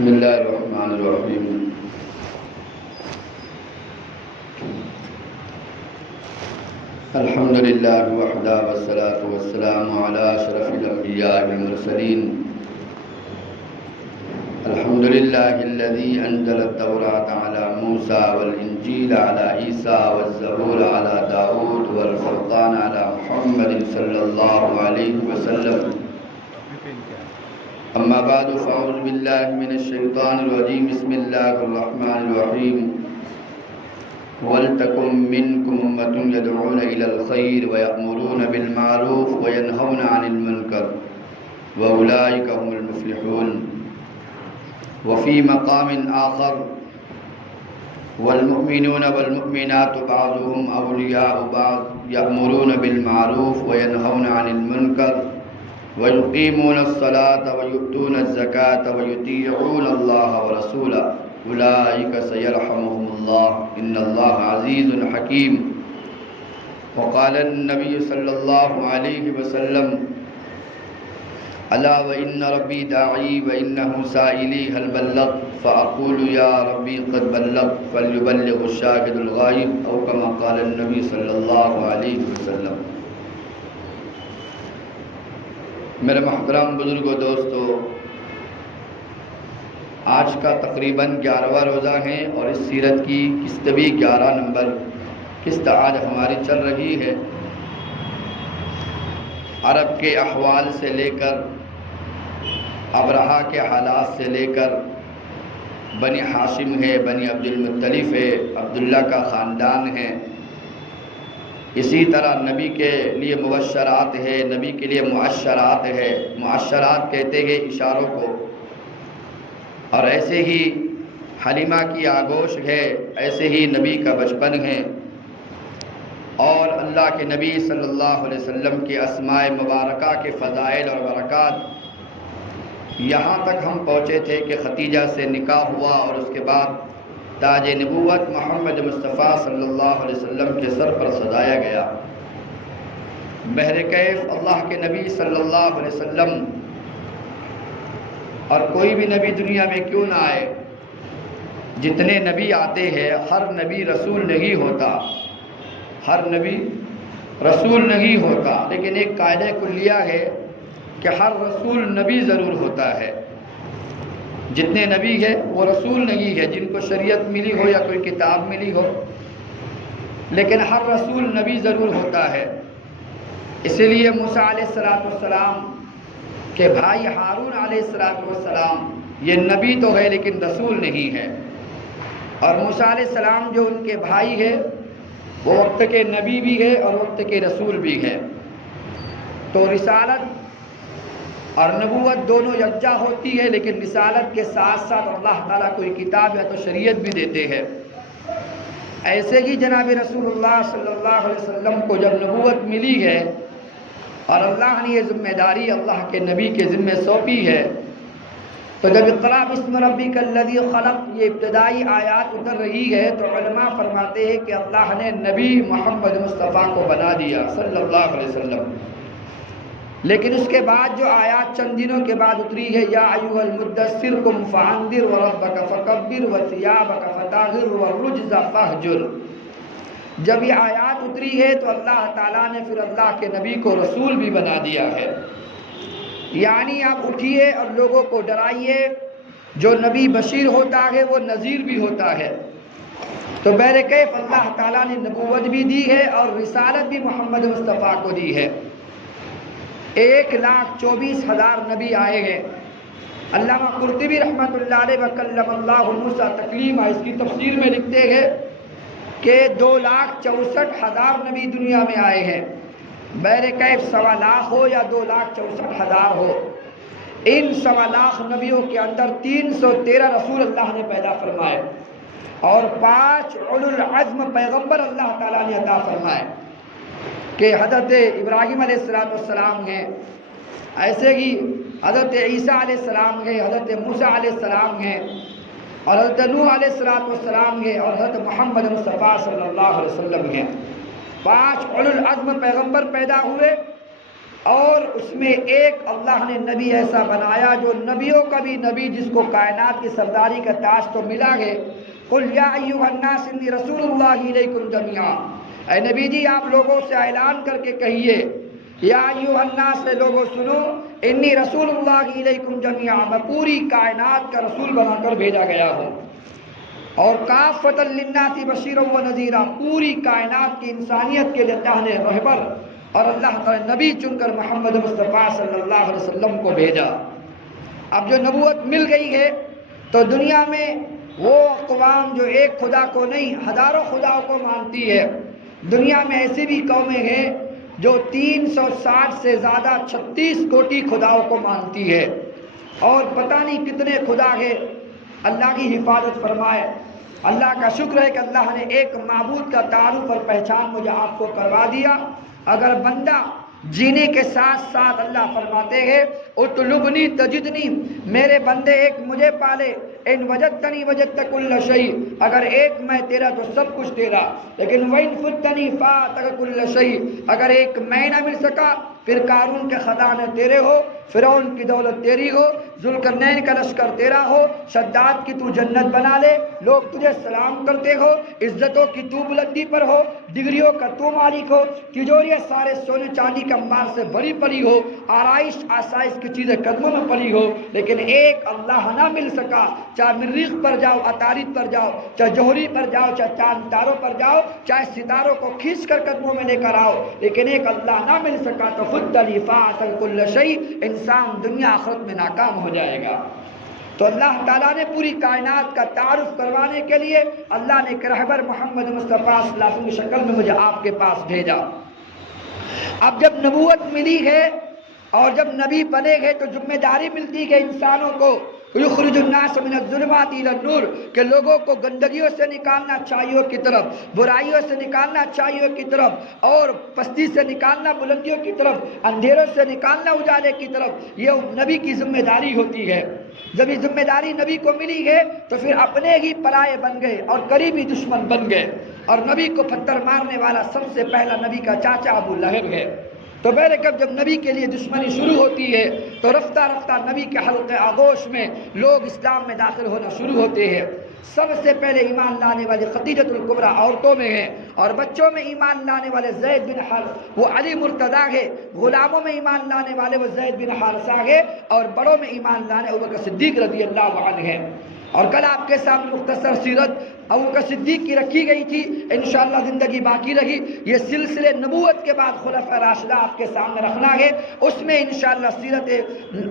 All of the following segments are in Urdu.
بسم اللہ الرحمن الرحیم الحمد للہ وحدہ والصلاة والسلام علی اشرف الانبیاء والمرسلین الحمد للہ الذی انزل التوراۃ علی موسیٰ والانجیل علی عیسیٰ والزبور علی داؤد والفرقان علی محمد صلی اللہ علیہ وسلم اما بعد فاعوذ باللہ من الشیطان الرجیم بسم اللہ الرحمن الرحیم وَلْتَكُن مِّنكُمْ أُمَّةٌ يَدْعُونَ إِلَى الْخَيْرِ وَيَأْمُرُونَ بِالْمَعْرُوفِ وَيَنْهَوْنَ عَنِ الْمُنكَرِ وَأُولَٰئِكَ هُمُ الْمُفْلِحُونَ وفي مقام آخر والمؤمنون والمؤمنات بعضهم أولياء بعض يأمرون بالمعروف وينهون عن المنكر ويقيمون الصلاة ويؤتون الزكاة ويطيعون الله ورسوله أولئك سيرحمهم الله إن الله عزيز حكيم وقال النبي صلى الله عليه وسلم ألا وإن ربي داعي وإنه سائلي هل بلغت فأقول يا ربي قد بلغت فليبلغ الشاهد الغائب أو كما قال النبي صلى الله عليه وسلم۔ میرے محترم بزرگوں دوستو، آج کا تقریباً 11واں روزہ ہے اور اس سیرت کی قسط بھی 11 نمبر قسط آج ہماری چل رہی ہے۔ عرب کے احوال سے لے کر ابرہہ کے حالات سے لے کر بنی ہاشم ہے، بنی عبد المطلب ہے، عبداللہ کا خاندان ہے، اسی طرح نبی کے لیے مبشرات ہے، نبی کے لیے معشرات ہے، معشرات کہتے ہیں اشاروں کو، اور ایسے ہی حلیمہ کی آغوش ہے، ایسے ہی نبی کا بچپن ہے، اور اللہ کے نبی صلی اللہ علیہ وسلم کی اسماء مبارکہ کے فضائل اور برکات، یہاں تک ہم پہنچے تھے کہ ختیجہ سے نکاح ہوا اور اس کے بعد تاج نبوت محمد مصطفیٰ صلی اللہ علیہ وسلم کے سر پر سجایا گیا۔ بہر کیف اللہ کے نبی صلی اللہ علیہ وسلم، اور کوئی بھی نبی دنیا میں کیوں نہ آئے، جتنے نبی آتے ہیں ہر نبی رسول نہیں ہوتا، ہر نبی رسول نہیں ہوتا، لیکن ایک قاعدہ کلیہ ہے کہ ہر رسول نبی ضرور ہوتا ہے۔ جتنے نبی ہیں وہ رسول نہیں ہے، جن کو شریعت ملی ہو یا کوئی کتاب ملی ہو، لیکن ہر رسول نبی ضرور ہوتا ہے۔ اسی لیے موسیٰ علیہ السلام کے بھائی ہارون علیہ السلام یہ نبی تو ہے لیکن رسول نہیں ہے، اور موسیٰ علیہ السلام جو ان کے بھائی ہے وہ وقت کے نبی بھی ہے اور وقت کے رسول بھی ہے۔ تو رسالت اور نبوت دونوں یکجا ہوتی ہے، لیکن رسالت کے ساتھ ساتھ اللہ تعالیٰ کوئی کتاب یا تو شریعت بھی دیتے ہیں۔ ایسے ہی جناب رسول اللہ صلی اللہ علیہ وسلم کو جب نبوت ملی ہے اور اللہ نے یہ ذمہ داری اللہ کے نبی کے ذمہ سونپی ہے، تو جب اقرأ باسم ربک الذی خلق یہ ابتدائی آیات اتر رہی ہے تو علماء فرماتے ہیں کہ اللہ نے نبی محمد مصطفیٰ کو بنا دیا صلی اللہ علیہ وسلم، لیکن اس کے بعد جو آیات چند دنوں کے بعد اتری ہے، یا ایھا المدثر قم فانذر وربک فکبر وثیابک فطہر والرجز فاہجر، جب یہ آیات اتری ہے تو اللہ تعالیٰ نے پھر اللہ کے نبی کو رسول بھی بنا دیا ہے، یعنی آپ اٹھیے اور لوگوں کو ڈرائیے، جو نبی بشیر ہوتا ہے وہ نذیر بھی ہوتا ہے۔ تو بہر کیف اللہ تعالیٰ نے نبوت بھی دی ہے اور رسالت بھی محمد مصطفیٰ کو دی ہے۔ 1,24,000 نبی آئے ہیں۔ علامہ قرطبی رحمۃ اللہ علیہ وکلم اللہ موسیٰ تکلیما اس کی تفسیر میں لکھتے ہیں کہ 2,64,000 نبی دنیا میں آئے ہیں، بہر کیف 1.25 لاکھ ہو یا 2,64,000 ہو، ان 1.25 لاکھ نبیوں کے اندر 313 رسول اللہ نے پیدا فرمائے اور 5 اولو العزم پیغمبر اللہ تعالیٰ نے عطا فرمائے کہ حضرت ابراہیم علیہ السلام ہیں، ایسے ہی حضرت عیسیٰ علیہ السلام ہیں، حضرت موسیٰ علیہ السلام ہیں، اور حضرت نوح علیہ السلام ہیں، اور حضرت محمد مصطفیٰ صلی اللہ علیہ وسلم ہیں۔ 5 اولو العزم پیغمبر پیدا ہوئے اور اس میں ایک اللہ نے نبی ایسا بنایا جو نبیوں کا بھی نبی، جس کو کائنات کی سرداری کا تاج تو ملا ہے۔ قل یا ایھا الناس انی رسول اللہ الیکم جمیعا، اے نبی جی آپ لوگوں سے اعلان کر کے کہیے، یا ایھا الناس، لوگوں سنو، انی رسول اللہ الیکم جمیعا، میں پوری کائنات کا رسول بنا کر بھیجا گیا ہوں، اور کافۃ للناس بشیرا و نذیرا، پوری کائنات کی انسانیت کے لیے اللہ نے رہبر اور اللہ تعالی نبی چن کر محمد مصطفیٰ صلی اللہ علیہ وسلم کو بھیجا۔ اب جو نبوت مل گئی ہے تو دنیا میں وہ اقوام جو ایک خدا کو نہیں ہزاروں خداؤں کو مانتی ہے، دنیا میں ایسی بھی قومیں ہیں جو 360 سے زیادہ 36 کوٹی خداؤں کو مانتی ہے، اور پتہ نہیں کتنے خدا ہے۔ اللہ کی حفاظت فرمائے۔ اللہ کا شکر ہے کہ اللہ نے ایک معبود کا تعارف اور پہچان مجھے آپ کو کروا دیا۔ اگر بندہ جینے کے ساتھ ساتھ اللہ فرماتے ہیں اطلبنی تجدنی، میرے بندے ایک مجھے پالے، ان وجدتنی وجدت کل شیء، اگر ایک میں تیرا تو سب کچھ تیرا، لیکن وَإِن فُتَّنِي فَاتَكَ كُلَّ شَيْءٍ، اگر ایک میں نہ مل سکا پھر قارون کے خزانے تیرے ہو، فرعون کی دولت تیری ہو، ذوالقرنین کا لشکر تیرا ہو، شداد کی تو جنت بنا لے، لوگ تجھے سلام کرتے ہو، عزتوں کی تو بلندی پر ہو، ڈگریوں کا تو مالک ہو، تجوریاں سارے سونے چاندی کا مال سے بھری پڑی ہو، آرائش آسائش کی چیزیں قدموں میں پڑی ہو، لیکن ایک اللہ نہ مل سکا، چاہے مریخ پر جاؤ، عطارد پر جاؤ، چاہے جوہری پر جاؤ، چاہے چاند تاروں پر جاؤ، چاہے ستاروں کو کھینچ کر قدموں میں لے کر آؤ، لیکن ایک اللہ نہ مل سکا تو فُتَّنِي فَاتَكَ كُلَّ شَيْءٍ، انسان دنیا آخرت میں ناکام ہو جائے گا۔ تو اللہ تعالیٰ نے پوری کائنات کا تعارف کروانے کے لیے اللہ نے ایک رہبر محمد مصطفیٰ صلی اللہ علیہ وسلم کی شکل میں مجھے آپ کے پاس بھیجا۔ اب جب نبوت ملی ہے اور جب نبی بنے گئے تو ذمہ داری ملتی ہے انسانوں کو، یخرج الناس من الظلمات الى النور، کہ لوگوں کو گندگیوں سے نکالنا چاہیے کی طرف، برائیوں سے نکالنا چاہیے کی طرف، اور پستی سے نکالنا بلندیوں کی طرف، اندھیروں سے نکالنا اجالے کی طرف، یہ نبی کی ذمہ داری ہوتی ہے۔ جب یہ ذمہ داری نبی کو ملی ہے تو پھر اپنے ہی پرائے بن گئے اور قریبی دشمن بن گئے، اور نبی کو پتھر مارنے والا سب سے پہلا نبی کا چاچا ابو لہب ہے۔ تو بہر کب جب نبی کے لیے دشمنی شروع ہوتی ہے تو رفتہ رفتہ نبی کے حلقے آغوش میں لوگ اسلام میں داخل ہونا شروع ہوتے ہیں۔ سب سے پہلے ایمان لانے والے خدیجۃ الکبریٰ عورتوں میں ہیں، اور بچوں میں ایمان لانے والے زید بن حارثہ وہ علی مرتضیٰ ہے، غلاموں میں ایمان لانے والے وہ زید بن حارثہ ہے، اور بڑوں میں ایمان لانے ابوبکر صدیق رضی اللہ عنہ ہے۔ اور کل آپ کے سامنے مختصر سیرت ابوبکر صدیق کی رکھی گئی تھی، انشاءاللہ زندگی باقی رہی، یہ سلسلے نبوت کے بعد خلفاء راشدہ آپ کے سامنے رکھنا ہے، اس میں انشاءاللہ سیرت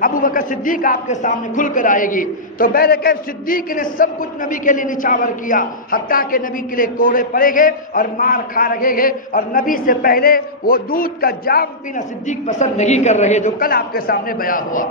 ابوبکر صدیق آپ کے سامنے کھل کر آئے گی۔ تو بہرکیف صدیق نے سب کچھ نبی کے لیے نچھاور کیا، حتیٰ کہ نبی کے لیے کوڑے پڑے گئے اور مار کھا رہے گئے، اور نبی سے پہلے وہ دودھ کا جام پینا صدیق پسند نہیں کر رہے، جو کل آپ کے سامنے بیان ہوا۔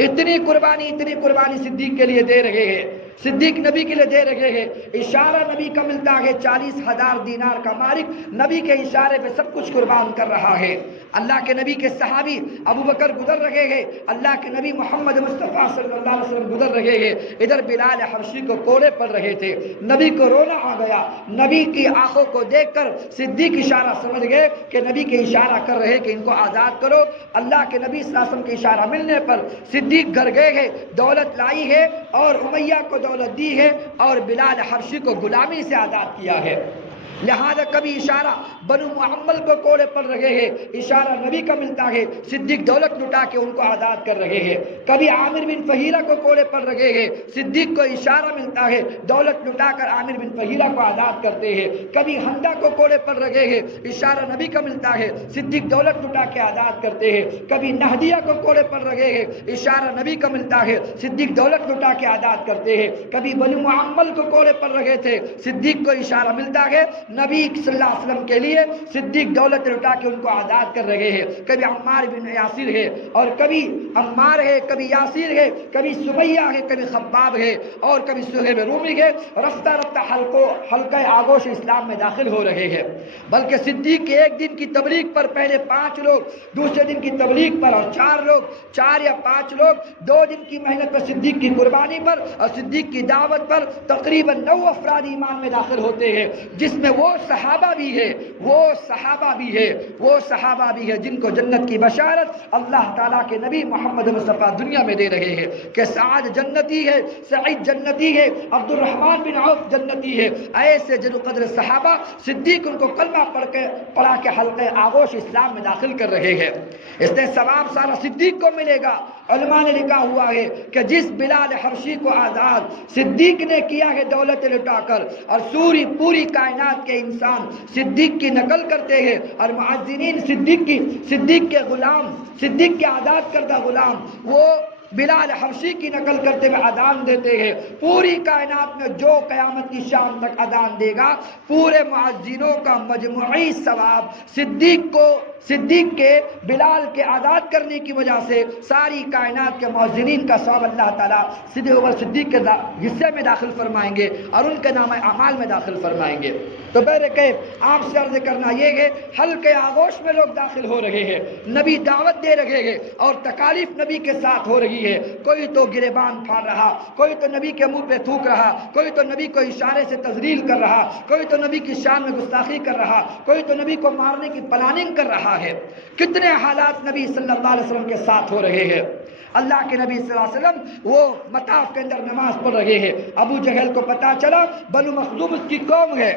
اتنی قربانی صدیق کے لیے دے رہے ہیں، صدیق نبی کے لیے دے رہے ہیں۔ اشارہ نبی کا ملتا ہے 40,000 دینار کا مالک نبی کے اشارے پہ سب کچھ قربان کر رہا ہے۔ اللہ کے نبی کے صحابی ابوبکر گزر رہے ہیں، اللہ کے نبی محمد مصطفیٰ صلی اللہ علیہ وسلم گزر رہے ہیں، ادھر بلال حبشی کو کوڑے پڑ رہے تھے، نبی کو رونا آ گیا، نبی کی آنکھوں کو دیکھ کر صدیق اشارہ سمجھ گئے کہ نبی کے اشارہ کر رہے کہ ان کو آزاد کرو۔ اللہ کے نبی صلی اللہ علیہ وسلم کے اشارہ ملنے پر صدیق گھر گئے ہیں، دولت لائی ہے اور امیہ کو دولت دی ہے اور بلال حبشی کو غلامی سے آزاد کیا ہے۔ لہذا کبھی اشارہ بنو معمل کو کوڑے پڑ رہے ہیں، اشارہ نبی کا ملتا ہے، صدیق دولت لٹا کے ان کو آزاد کر رہے ہیں۔ کبھی عامر بن فہیرہ کو کوڑے پڑ رہے ہیں، صدیق کو اشارہ ملتا ہے، دولت لٹا کر عامر بن فہیرہ کو آزاد کرتے ہیں۔ کبھی حمزہ کو کوڑے پڑ رہے ہیں، اشارہ نبی کا ملتا ہے، صدیق دولت لٹا کے آزاد کرتے ہیں۔ کبھی نہدیہ کو کوڑے پڑ رہے ہیں، اشارہ نبی کا ملتا ہے، صدیق دولت لٹا کے آزاد کرتے ہیں۔ کبھی بنو معمل کو کوڑے پڑ رہے تھے، صدیق کو اشارہ ملتا ہے، نبی صلی اللہ علیہ وسلم کے لیے صدیق دولت لٹا کے ان کو آزاد کر رہے ہیں۔ کبھی عمار بن یاسر ہے، اور کبھی عمار ہے، کبھی یاسر ہے، کبھی سمیہ ہے، کبھی خباب ہے، اور کبھی صہیب رومی ہے۔ رفتہ رفتہ حلقہ آغوش اسلام میں داخل ہو رہے ہیں۔ بلکہ صدیق کے ایک دن کی تبلیغ پر پہلے 5 لوگ، دوسرے دن کی تبلیغ پر اور 4 لوگ، 4 یا 5 لوگ، 2 دن کی محنت پر صدیق کی قربانی پر اور صدیق کی دعوت پر تقریباً 9 افراد ایمان میں داخل ہوتے ہیں، جس میں وہ صحابہ بھی ہے، وہ صحابہ بھی ہے، وہ صحابہ بھی ہے جن کو جنت کی بشارت اللہ تعالیٰ کے نبی محمد مصطفیٰ دنیا میں دے رہے ہیں کہ سعد جنتی ہے، سعید جنتی ہے، عبد الرحمن بن عوف جنتی ہے۔ ایسے جلو قدر صحابہ صدیق ان کو کلمہ پڑھا کے حلقے آغوش اسلام میں داخل کر رہے ہیں۔ اس نے ثواب سارا صدیق کو ملے گا۔ علماء نے لکھا ہوا ہے کہ جس بلال حبشی کو آزاد صدیق نے کیا ہے دولت لٹا کر، اور پوری کائنات کے انسان صدیق کی نقل کرتے ہیں، اور معززین صدیق کے غلام، صدیق کے آزاد کردہ غلام وہ بلال حبشی کی نقل کرتے ہوئے اذان دیتے ہیں۔ پوری کائنات میں جو قیامت کی شام تک اذان دے گا، پورے معززینوں کا مجموعی ثواب صدیق کے بلال کے آزاد کرنے کی وجہ سے ساری کائنات کے مؤذنین کا ثواب اللہ تعالیٰ صدیق کے حصے میں داخل فرمائیں گے اور ان کے نام اعمال میں داخل فرمائیں گے۔ تو بہرکیف آپ سے عرض کرنا یہ ہے، حلقے آغوش میں لوگ داخل ہو رہے ہیں، نبی دعوت دے رہے ہیں اور تکالیف نبی کے ساتھ ہو رہی ہے۔ کوئی تو گریبان پھاڑ رہا، کوئی تو نبی کے منہ پہ تھوک رہا، کوئی تو نبی کو اشارے سے تذلیل کر رہا، کوئی تو نبی کی شان میں گستاخی کر رہا، کوئی تو نبی کو مارنے کی پلاننگ کر رہا ہے۔ کتنے حالات نبی صلی اللہ علیہ وسلم کے ساتھ ہو رہے ہیں۔ اللہ کے نبی صلی اللہ علیہ وسلم وہ مطاف کے اندر نماز پڑھ رہے ہیں، ابو جہل کو پتا چلا بنو مخزوم اس کی قوم ہے،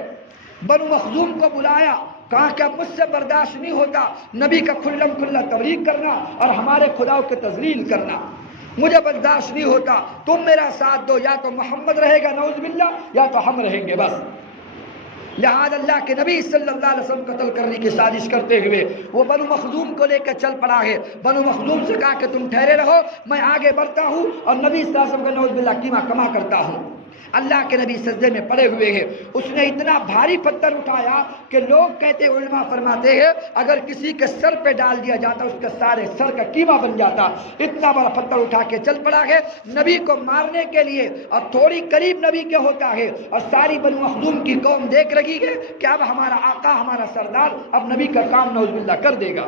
بنو مخزوم کو بلایا، کہا کہ اب مجھ سے برداشت نہیں ہوتا نبی کا کھلم کھلا تبلیغ کرنا اور ہمارے خداؤں کے تذلیل کرنا، مجھے برداشت نہیں ہوتا، تم میرا ساتھ دو، یا تو محمد رہے گا نعوذ باللہ یا تو ہم رہیں گے بس۔ لہذا اللہ کے نبی صلی اللہ علیہ وسلم قتل کرنے کی سازش کرتے ہوئے وہ بنو مخزوم کو لے کر چل پڑا ہے۔ بنو مخزوم سے کہا کہ تم ٹھہرے رہو، میں آگے بڑھتا ہوں اور نبی صلی اللہ علیہ وسلم کا نعوذ باللہ قیمہ کما کرتا ہوں۔ اللہ کے نبی سجدے میں پڑے ہوئے ہیں، اس نے اتنا بھاری پتھر اٹھایا کہ لوگ کہتے، علماء فرماتے ہیں اگر کسی کے سر پہ ڈال دیا جاتا اس کا سارے سر کا قیمہ بن جاتا، اتنا بڑا پتھر اٹھا کے چل پڑا ہے نبی کو مارنے کے لیے، اور تھوڑی قریب نبی کے ہوتا ہے اور ساری بنو مخزوم کی قوم دیکھ رہی ہے کہ اب ہمارا آقا، ہمارا سردار اب نبی کا کام نعوذ باللہ کر دے گا۔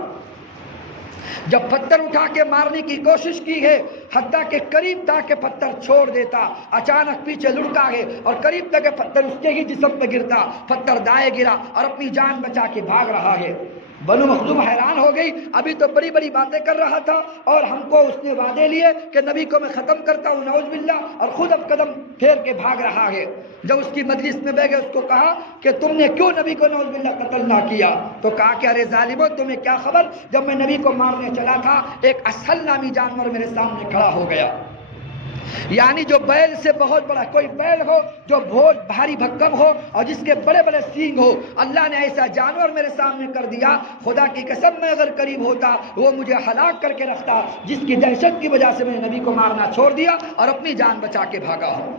جب پتھر اٹھا کے مارنے کی کوشش کی ہے، حتیٰ کہ قریب تھا کہ پتھر چھوڑ دیتا، اچانک پیچھے لڑکا ہے اور قریب تک کہ پتھر اس کے ہی جسم پہ گرتا، پتھر دائیں گرا اور اپنی جان بچا کے بھاگ رہا ہے۔ بنو مخزوم حیران ہو گئی، ابھی تو بڑی بڑی باتیں کر رہا تھا اور ہم کو اس نے وعدے لیے کہ نبی کو میں ختم کرتا ہوں نعوذ باللہ، اور خود اب قدم پھیر کے بھاگ رہا ہے۔ جب اس کی مجلس میں بیٹھ گئے، اس کو کہا کہ تم نے کیوں نبی کو نعوذ باللہ قتل نہ کیا؟ تو کہا کہ ارے ظالمو، تمہیں کیا خبر، جب میں نبی کو مارنے چلا تھا ایک اسہل نامی جانور میرے سامنے کھڑا ہو گیا۔ یعنی جو بیل سے بہت بڑا کوئی بیل ہو، جو بہت بھاری بھکم ہو اور جس کے بڑے بڑے سینگ ہو، اللہ نے ایسا جانور میرے سامنے کر دیا، خدا کی قسم میں اگر قریب ہوتا وہ مجھے ہلاک کر کے رکھتا، جس کی دہشت کی وجہ سے میں نے نبی کو مارنا چھوڑ دیا اور اپنی جان بچا کے بھاگا ہوں۔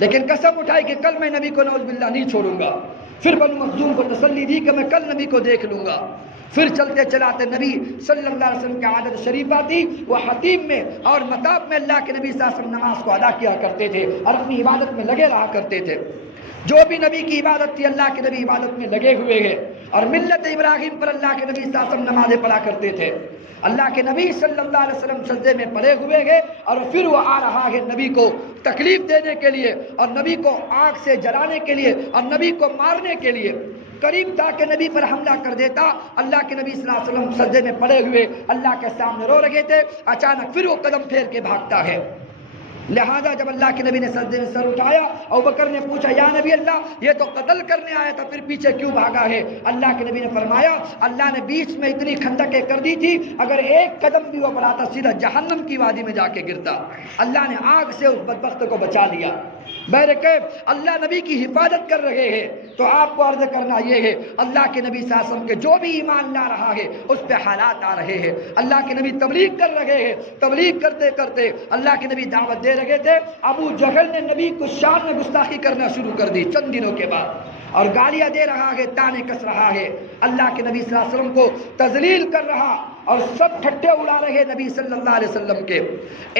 لیکن قسم اٹھائی کہ کل میں نبی کو نعوذ باللہ نہیں چھوڑوں گا۔ پھر بنو مخزوم کو تسلی دی کہ میں کل نبی کو دیکھ لوں گا۔ پھر چلتے چلاتے نبی صلی اللہ علیہ وسلم کی عادت شریفہ تھی، وہ حتیم میں اور مطاف میں اللہ کے نبی صلی اللہ علیہ وسلم نماز کو ادا کیا کرتے تھے اور اپنی عبادت میں لگے رہا کرتے تھے۔ جو بھی نبی کی عبادت تھی اللہ کے نبی عبادت میں لگے ہوئے ہیں، اور ملت ابراہیم پر اللہ کے نبی صلی اللہ علیہ وسلم نمازیں پڑھا کرتے تھے۔ اللہ کے نبی صلی اللہ علیہ وسلم سجدے میں پڑے ہوئے ہیں اور پھر وہ آ رہا ہے نبی کو تکلیف دینے کے لیے اور نبی کو آگ سے جلانے کے لیے اور نبی کو مارنے کے لیے۔ قریب تھا کہ نبی پر حملہ کر دیتا، اللہ کے نبی صلی اللہ علیہ وسلم سجدے میں پڑے ہوئے اللہ کے سامنے رو رہے تھے، اچانک پھر وہ قدم پھیر کے بھاگتا ہے۔ لہذا جب اللہ کے نبی نے سجدے میں سر اٹھایا، ابوبکر نے پوچھا یا نبی اللہ، یہ تو قتل کرنے آیا تھا، پھر پیچھے کیوں بھاگا ہے؟ اللہ کے نبی نے فرمایا اللہ نے بیچ میں اتنی خندقیں کر دی تھی، اگر ایک قدم بھی وہ بڑھاتا سیدھا جہنم کی وادی میں جا کے گرتا۔ اللہ نے آگ سے اس بدبخت کو بچا لیا۔ بہرکیف اللہ نبی کی حفاظت کر رہے ہیں، تو آپ کو عرض کرنا یہ ہے اللہ کے نبی صلی اللہ علیہ وسلم کے جو بھی ایمان لا رہا ہے اس پہ حالات آ رہے ہیں۔ اللہ کے نبی تبلیغ کر رہے ہیں، تبلیغ کرتے کرتے اللہ کے نبی دعوت دے رہے تھے، ابو جہل نے نبی کو شان میں گستاخی کرنا شروع کر دی چند دنوں کے بعد، اور گالیاں دے رہا ہے، تانے کس رہا ہے، اللہ کے نبی صلی اللہ علیہ وسلم کو تذلیل کر رہا، اور سب ٹھٹے اڑا رہے نبی صلی اللہ علیہ وسلم کے۔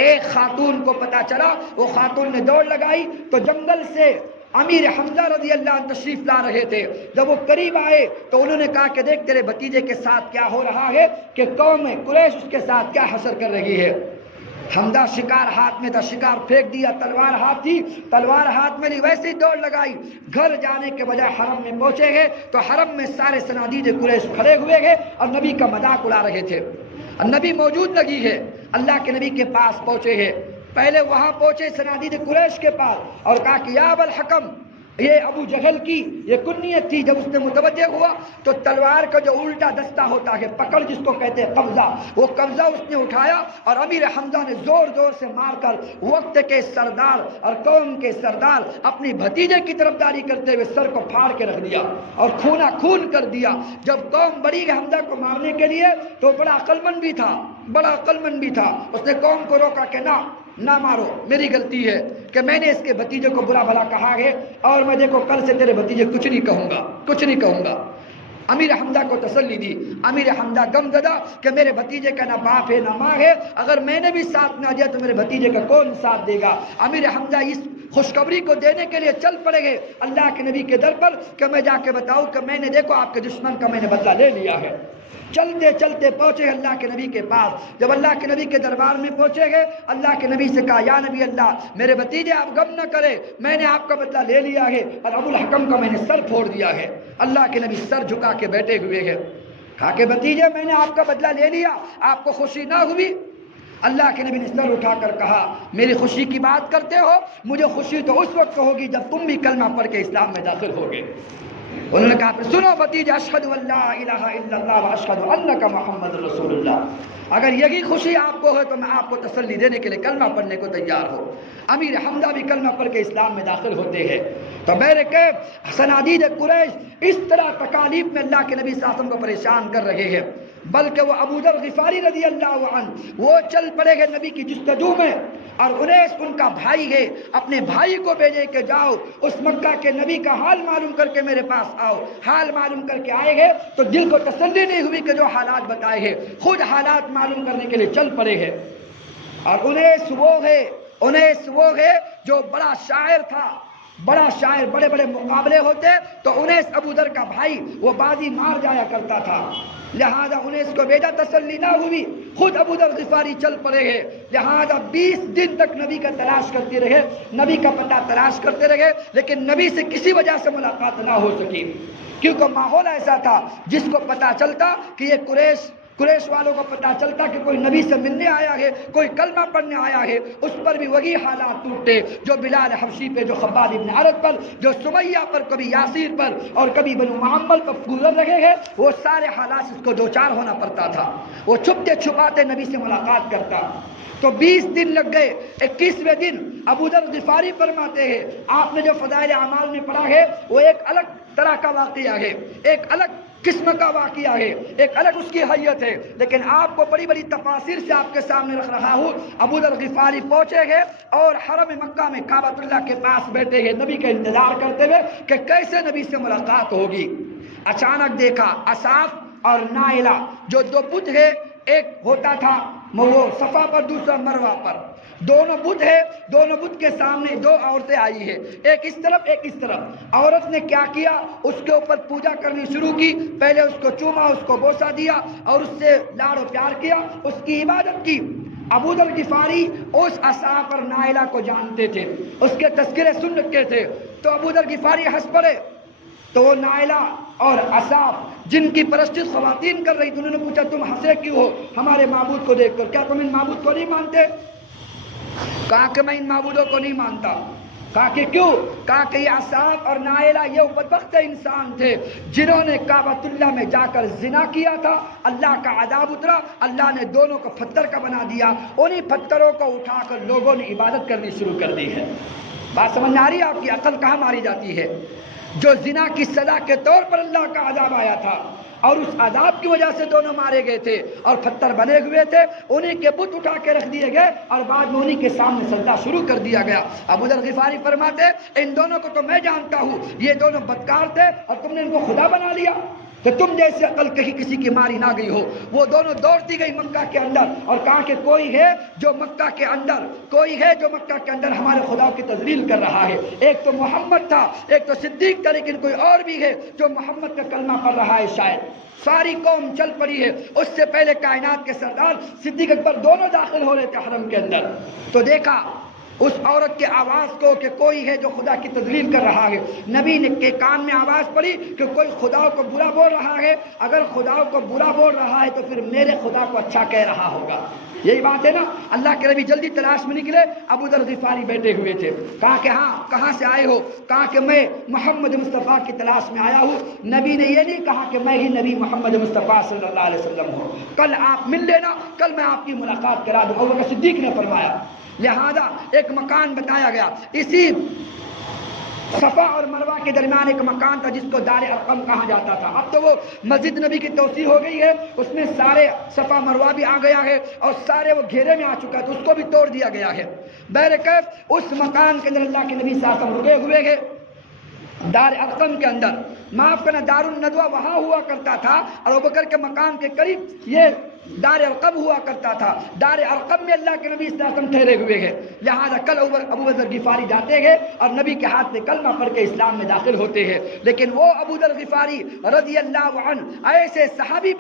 ایک خاتون کو پتا چلا، وہ خاتون نے دوڑ لگائی تو جنگل سے امیر حمزہ رضی اللہ عنہ تشریف لا رہے تھے۔ جب وہ قریب آئے تو انہوں نے کہا کہ دیکھ تیرے بھتیجے کے ساتھ کیا ہو رہا ہے، کہ قوم قریش اس کے ساتھ کیا حشر کر رہی ہے۔ حمزہ شکار ہاتھ میں تھا، شکار پھینک دیا، تلوار ہاتھ تھی، تلوار ہاتھ میں لی، ویسے ہی دوڑ لگائی۔ گھر جانے کے بجائے حرم میں پہنچے گے تو حرم میں سارے صنادید قریش کھڑے ہوئے گے اور نبی کا مذاق اڑا رہے تھے۔ نبی موجود نہیں ہے، اللہ کے نبی کے پاس پہنچے ہیں۔ پہلے وہاں پہنچے صنادید قریش کے پاس اور کہا کہ یا ابوالحکم، یہ ابو جہل کی یہ کنیت تھی۔ جب اس نے متوجہ ہوا تو تلوار کا جو الٹا دستہ ہوتا ہے، پکڑ جس کو کہتے ہیں قبضہ، وہ قبضہ اس نے اٹھایا اور امیر حمزہ نے زور زور سے مار کر وقت کے سردار اور قوم کے سردار اپنی بھتیجے کی طرفداری کرتے ہوئے سر کو پھاڑ کے رکھ دیا اور خونا خون کر دیا۔ جب قوم بڑی گئی حمزہ کو مارنے کے لیے تو بڑا عقلمند بھی تھا، بڑا عقلمند بھی تھا، اس نے قوم کو روکا کہ نہ مارو، میری غلطی ہے کہ میں نے اس کے بھتیجے کو برا بھلا کہا ہے اور میں دیکھو کل سے تیرے بھتیجے کچھ نہیں کہوں گا۔ امیر حمزہ کو تسلی دی۔ امیر حمزہ غم زدہ کہ میرے بھتیجے کا نہ باپ ہے نہ ماں ہے، اگر میں نے بھی ساتھ نہ دیا تو میرے بھتیجے کا کون ساتھ دے گا۔ امیر حمزہ اس خوشخبری کو دینے کے لیے چل پڑے گے اللہ کے نبی کے در پر کہ میں جا کے بتاؤں کہ میں نے دیکھو آپ کے دشمن کا میں نے بدلہ لے لیا ہے۔ چلتے چلتے پہنچے اللہ کے نبی کے پاس۔ جب اللہ کے نبی کے دربار میں پہنچے گے اللہ کے نبی سے کہا یا نبی اللہ، میرے بھتیجے آپ غم نہ کرے، میں نے آپ کا بدلہ لے لیا ہے اور ابوالحکم کا میں نے سر پھوڑ دیا ہے۔ اللہ کے نبی سر جھکا کے بیٹھے ہوئے ہیں۔ کہا کہ بھتیجے میں نے آپ کا بدلہ لے لیا، آپ کو خوشی نہ ہوئی؟ اللہ کے نبی نے سر اٹھا کر کہا میری خوشی کی بات کرتے ہو، مجھے خوشی تو اس وقت ہوگی جب تم بھی کلمہ پڑھ کے اسلام میں داخل ہوگے۔ انہوں نے کہا سنو بھتیجا، اشہد ان لا الہ الا اللہ و اشہد انک محمد رسول اللہ، اگر یہی خوشی آپ کو ہے تو میں آپ کو تسلی دینے کے لیے کلمہ پڑھنے کو تیار ہوں۔ امیر حمزہ بھی کلمہ پڑھ کے اسلام میں داخل ہوتے ہیں۔ تو میرے کیف صنادید قریش اس طرح تکالیف میں اللہ کے نبی صلی اللہ علیہ وسلم کو پریشان کر رہے ہیں، بلکہ وہ ابو ذر غفاری رضی اللہ عنہ وہ چل پڑے گے نبی کی جستجو میں، اور انیس ان کا بھائی ہے، اپنے بھائی کو بھیجے کہ جاؤ اس مکہ کے نبی کا حال معلوم کر کے میرے پاس آؤ۔ حال معلوم کر کے آئے گے تو دل کو تسلی نہیں ہوئی کہ جو حالات بتائے ہیں، خود حالات معلوم کرنے کے لیے چل پڑے ہیں۔ اور انیس وہ ہے جو بڑا شاعر تھا، بڑا شاعر، بڑے بڑے مقابلے ہوتے تو انیس ابو ذر کا بھائی وہ بازی مار جایا کرتا تھا، لہذا انیس کو بھیجا، تسلی نہ ہوئی، خود ابو ذر غفاری چل پڑے ہیں۔ لہذا 20 دن تک نبی کا تلاش کرتے رہے، نبی کا پتہ تلاش کرتے رہے، لیکن نبی سے کسی وجہ سے ملاقات نہ ہو سکی، کیونکہ ماحول ایسا تھا جس کو پتہ چلتا کہ یہ قریش والوں کو پتہ چلتا کہ کوئی نبی سے ملنے آیا ہے، کوئی کلمہ پڑھنے آیا ہے، اس پر بھی وہی حالات ٹوٹتے جو بلال حبشی پہ، جو خباب ابن عرد پر، جو سمیہ پر، کبھی یاسیر پر اور کبھی بنو معمل پر گزر رہے ہیں، وہ سارے حالات اس کو دوچار ہونا پڑتا تھا۔ وہ چھپتے چھپاتے نبی سے ملاقات کرتا تو 20 دن لگ گئے۔ 21ویں دن ابو ذر غفاری فرماتے ہیں، آپ نے جو فضائل اعمال میں پڑھا ہے وہ ایک الگ طرح کا واقعہ ہے، ایک الگ قسم کا واقعہ ہے، ایک الگ اس کی حیت ہے، لیکن آپ کو بڑی بڑی تفاصیر سے آپ کے سامنے رکھ رہا ہوں۔ ابو ذر غفاری پہنچے گے اور حرم مکہ میں کعبۃ اللہ کے پاس بیٹھے ہیں نبی کا انتظار کرتے ہوئے کہ کیسے نبی سے ملاقات ہوگی۔ اچانک دیکھا اصاف اور نائلہ جو دو بت ہے، ایک ہوتا تھا وہ صفا پر، دوسرا مروہ پر، دونوں بت ہے، دونوں بت کے سامنے دو عورتیں آئی ہے، ایک اس طرف ایک اس طرف۔ عورت نے کیا کیا، اس کے اوپر پوجا کرنی شروع کی، پہلے اس کو چوما، اس کو بوسہ دیا اور اس سے لاڑ و پیار کیا، اس کی عبادت کی۔ ابو ذر غفاری اس اصاف اور نائلہ کو جانتے تھے، اس کے تذکرے سن رکھے تھے، تو ابو ذر غفاری ہنس پڑے۔ تو وہ نائلہ اور اصاف جن کی پرستش خواتین کر رہی تھی، انہوں نے پوچھا تم ہنسے کیوں ہو ہمارے معبود کو دیکھ کر، کیا تم ان معبود کو نہیں مانتے؟ کہا کہ میں ان معبودوں کو نہیں مانتا۔ کہا کہ کیوں؟ کہا کہ یہ اصاف اور نائلہ یہ بدبخت انسان تھے جنہوں نے کعبۃ اللہ میں جا کر زنا کیا تھا، اللہ کا عذاب اترا، اللہ نے دونوں کو پتھر کا بنا دیا، انہی پتھروں کو اٹھا کر لوگوں نے عبادت کرنی شروع کر دی ہے۔ بات سمجھ آ رہی ہے؟ آپ کی عقل کہاں ماری جاتی ہے؟ جو زنا کی سزا کے طور پر اللہ کا عذاب آیا تھا اور اس عذاب کی وجہ سے دونوں مارے گئے تھے اور پتھر بنے ہوئے تھے، انہی کے بت اٹھا کے رکھ دیے گئے اور بعد میں انہی کے سامنے سجدہ شروع کر دیا گیا۔ ابو ذر غفاری فرماتے ان دونوں کو تو میں جانتا ہوں، یہ دونوں بدکار تھے اور تم نے ان کو خدا بنا لیا کہ تم جیسے عقل کہیں کسی کی ماری نہ گئی ہو۔ وہ دونوں دوڑتی گئی مکہ کے اندر اور کہا کہ کوئی ہے جو مکہ کے اندر ہمارے خدا کی تذلیل کر رہا ہے، ایک تو محمد تھا، ایک تو صدیق تھا، لیکن کوئی اور بھی ہے جو محمد کا کلمہ پڑھ رہا ہے شاید۔ ساری قوم چل پڑی ہے۔ اس سے پہلے کائنات کے سردار صدیق اکبر دونوں داخل ہو رہے تھے حرم کے اندر، تو دیکھا اس عورت کے آواز کو کہ کوئی ہے جو خدا کی تذلیل کر رہا ہے۔ نبی نے کے کان میں آواز پڑی کہ کوئی خدا کو برا بول رہا ہے، اگر خدا کو برا بول رہا ہے تو پھر میرے خدا کو اچھا کہہ رہا ہوگا۔ یہی بات ہے نا۔ اللہ کے نبی جلدی تلاش میں نکلے، ابو ذر غفاری بیٹھے ہوئے تھے۔ کہا کہ ہاں کہاں سے آئے ہو؟ کہا کہ میں محمد مصطفیٰ کی تلاش میں آیا ہوں۔ نبی نے یہ نہیں کہا کہ میں ہی نبی محمد مصطفیٰ صلی اللہ علیہ وسلم ہوں، کل آپ مل لینا، کل میں آپ کی ملاقات کرا دوں۔ ابو بکر صدیق نے فرمایا۔ لہذا ایک مکان بتایا گیا، اسی صفا اور مروہ کے درمیان ایک مکان تھا جس کو دار ارقم کہا جاتا تھا۔ اب تو وہ مسجد نبی کی توسیع ہو گئی ہے، اس میں سارے صفا مروہ بھی آ گیا ہے اور سارے وہ گھیرے میں آ چکا ہے، تو اس کو بھی توڑ دیا گیا ہے۔ بہرکیف اس مکان کے اندر اللہ کے نبی صلی اللہ علیہ وسلم رکے ہوئے ہیں، دار ارقم کے اندر، معاف کرنا دار الندوہ وہاں ہوا کرتا تھا، اور ابوبکر کے مکان کے قریب یہ دار ارقم ہوا کرتا تھا۔ دار ارقم میں اللہ کے نبی صلی اللہ علیہ وسلم ٹھہرے ہوئے ہیں، لہذا کل ابو ذر غفاری جاتے ہیں اور نبی کے ہاتھ میں کلمہ پڑھ کے اسلام میں داخل ہوتے ہیں۔ لیکن وہ ابو ذر غفاری رضی اللہ عنہ ایسے صحابی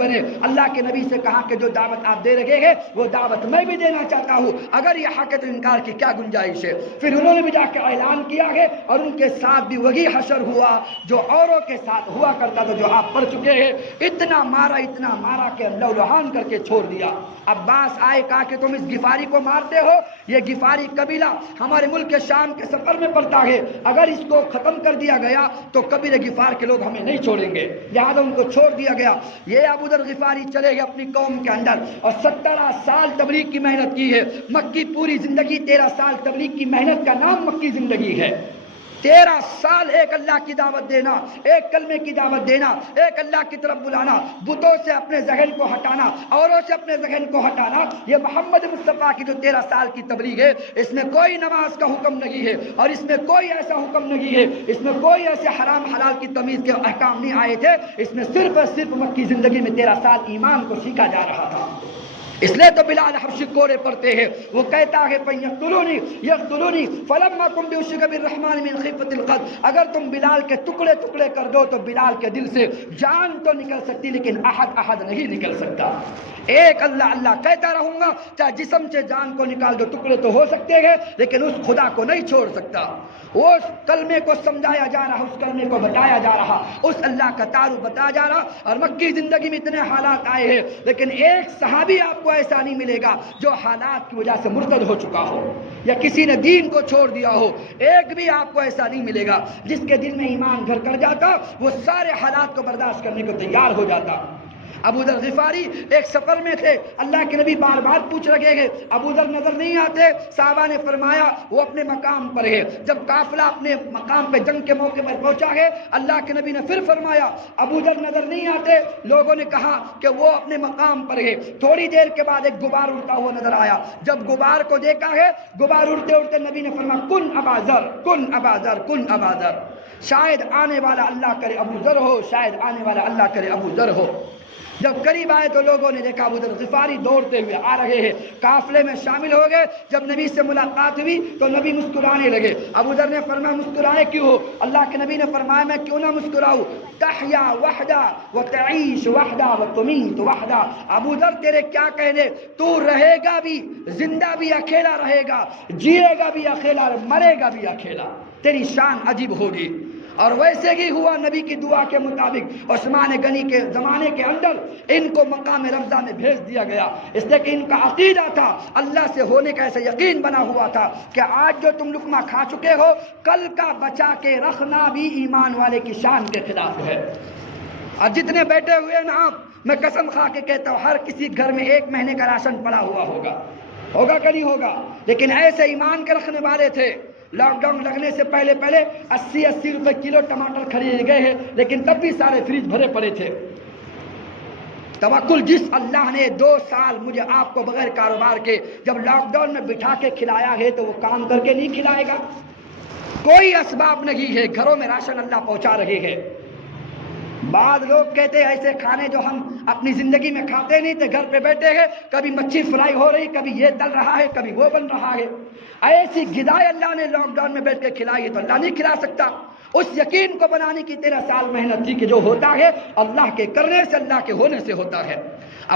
بنے، اللہ کے نبی سے کہا کہ جو دعوت آپ دے رہے ہیں وہ دعوت میں بھی دینا چاہتا ہوں، اگر یہ حق ہے تو انکار کی کیا گنجائش ہے۔ پھر انہوں نے بھی جا کے اعلان کیا ہے، اور ان کے ساتھ بھی وہی حشر ہوا جو اوروں کے ساتھ ہوا کرتا تھا، جو آپ پڑھ چکے ہیں۔ اتنا مارا کہ لہو کر کے چھوڑ دیا۔ عباس آئے، کہا کہ تم اس غفاری کو مارتے ہو، یہ غفاری قبیلہ ہمارے ملک کے شام کے سفر میں پڑتا ہے، اگر اس کو ختم کر دیا گیا تو قبیلہ غفار کے لوگ ہمیں نہیں چھوڑیں گے، لہذا ان کو چھوڑ دیا گیا۔ یہ ابو ذر غفاری چلے گئے اپنی قوم کے اندر، اور 17 سال تبلیغ کی محنت کی ہے۔ مکی پوری زندگی 13 سال تبلیغ کی محنت کا نام مکی زندگی ہے۔ 13 سال ایک اللہ کی دعوت دینا، ایک کلمے کی دعوت دینا، ایک اللہ کی طرف بلانا، بتوں سے اپنے ذہن کو ہٹانا، اوروں سے اپنے ذہن کو ہٹانا، یہ محمد مصطفیٰ کی جو 13 سال کی تبلیغ ہے، اس میں کوئی نماز کا حکم نہیں ہے، اور اس میں کوئی ایسا حکم نہیں ہے، اس میں کوئی ایسے حرام حلال کی تمیز کے احکام نہیں آئے تھے، اس میں صرف اور صرف مکی زندگی میں 13 سال ایمان کو سیکھا جا رہا تھا۔ اس لیے تو بلال حبشی کوڑے پڑتے ہیں، وہ کہتا ہے یقتلونی فلما كنت اشرك بالرحمن من خفة القلب، اگر تم بلال کے ٹکڑے ٹکڑے کر دو تو بلال کے دل سے جان تو نکل سکتی، لیکن احد نہیں نکل سکتا۔ ایک اللہ اللہ کہتا رہوں گا، چاہے جسم سے جان کو نکال دو، ٹکڑے تو ہو سکتے ہیں، لیکن اس خدا کو نہیں چھوڑ سکتا۔ اس کلمے کو سمجھایا جا رہا، اس کلمے کو بتایا جا رہا، اس اللہ کا تعارف بتایا جا رہا۔ اور مکی زندگی میں اتنے حالات آئے ہیں، لیکن ایک صحابی آپ کو ایسا نہیں ملے گا جو حالات کی وجہ سے مرتد ہو چکا ہو یا کسی نے دین کو چھوڑ دیا ہو، ایک بھی آپ کو ایسا نہیں ملے گا۔ جس کے دل میں ایمان گھر کر جاتا، وہ سارے حالات کو برداشت کرنے کو تیار ہو جاتا۔ ابو ذر غفاری ایک سفر میں تھے، اللہ کے نبی بار بار پوچھ رہے ہیں، ابو ذر نظر نہیں آتے؟ صحابہ نے فرمایا وہ اپنے مقام پر ہے۔ جب قافلہ اپنے مقام پہ جنگ کے موقع پر پہنچا ہے، اللہ کے نبی نے پھر فرمایا ابو ذر نظر نہیں آتے؟ لوگوں نے کہا کہ وہ اپنے مقام پر ہے۔ تھوڑی دیر کے بعد ایک غبار اڑتا ہوا نظر آیا، جب غبار کو دیکھا ہے، غبار اڑتے اڑتے نبی نے فرمایا کن ابا ذر، کن ابا ذر، کن ابا ذر، شاید آنے والا اللہ کرے ابو ذر ہو، شاید آنے والا اللہ کرے ابو ذر ہو۔ جب قریب آئے تو لوگوں نے دیکھا ابو ذر غفاری دوڑتے ہوئے آ رہے ہیں، قافلے میں شامل ہو گئے۔ جب نبی سے ملاقات ہوئی تو نبی مسکرانے لگے۔ ابو ذر نے فرمایا مسکرائے کیوں ہو؟ اللہ کے نبی نے فرمایا میں کیوں نہ مسکراؤں، تحیا وحدہ وتعیش وحدہ وتمیت وحدہ۔ ابو ذر تیرے کیا کہنے، تو رہے گا بھی زندہ بھی اکیلا رہے گا، جیے گا بھی اکیلا، مرے گا بھی اکیلا، تیری شان عجیب ہوگی۔ اور ویسے ہی ہوا، نبی کی دعا کے مطابق عثمان غنی کے زمانے کے اندر ان کو مقام رمضان میں بھیج دیا گیا، اس لیے کہ ان کا عقیدہ تھا، اللہ سے ہونے کا ایسا یقین بنا ہوا تھا کہ آج جو تم لقمہ کھا چکے ہو، کل کا بچا کے رکھنا بھی ایمان والے کی شان کے خلاف ہے۔ اور جتنے بیٹھے ہوئے نا آپ، میں قسم کھا کے کہتا ہوں ہر کسی گھر میں 1 مہینے کا راشن پڑا ہوا ہوگا کہ نہیں ہوگا؟ لیکن ایسے ایمان کے رکھنے والے تھے، لاک ڈاؤن لگنے سے پہلے 80 روپے کلو ٹماٹر خریدے گئے ہیں، لیکن تب بھی سارے فریج بھرے پڑے تھے۔ توکل جس اللہ نے 2 سال مجھے آپ کو بغیر کاروبار کے جب لاک ڈاؤن میں بٹھا کے کھلایا ہے، تو وہ کام کر کے نہیں کھلائے گا؟ کوئی اسباب نہیں ہے، گھروں میں راشن اللہ پہنچا رہے ہیں۔ بعض لوگ کہتے ہیں ایسے کھانے جو ہم اپنی زندگی میں کھاتے نہیں تھے، گھر پہ بیٹھے ہیں، کبھی مچھی فرائی ہو رہی، کبھی یہ تل رہا ہے، کبھی وہ بن رہا ہے۔ ایسی غذائیں اللہ نے لاک ڈاؤن میں بیٹھ کے کھلائی ہے تو اللہ نہیں کھلا سکتا؟ اس یقین کو بنانے کی 13 سال محنت تھی کہ جو ہوتا ہے اللہ کے کرنے سے، اللہ کے ہونے سے ہوتا ہے۔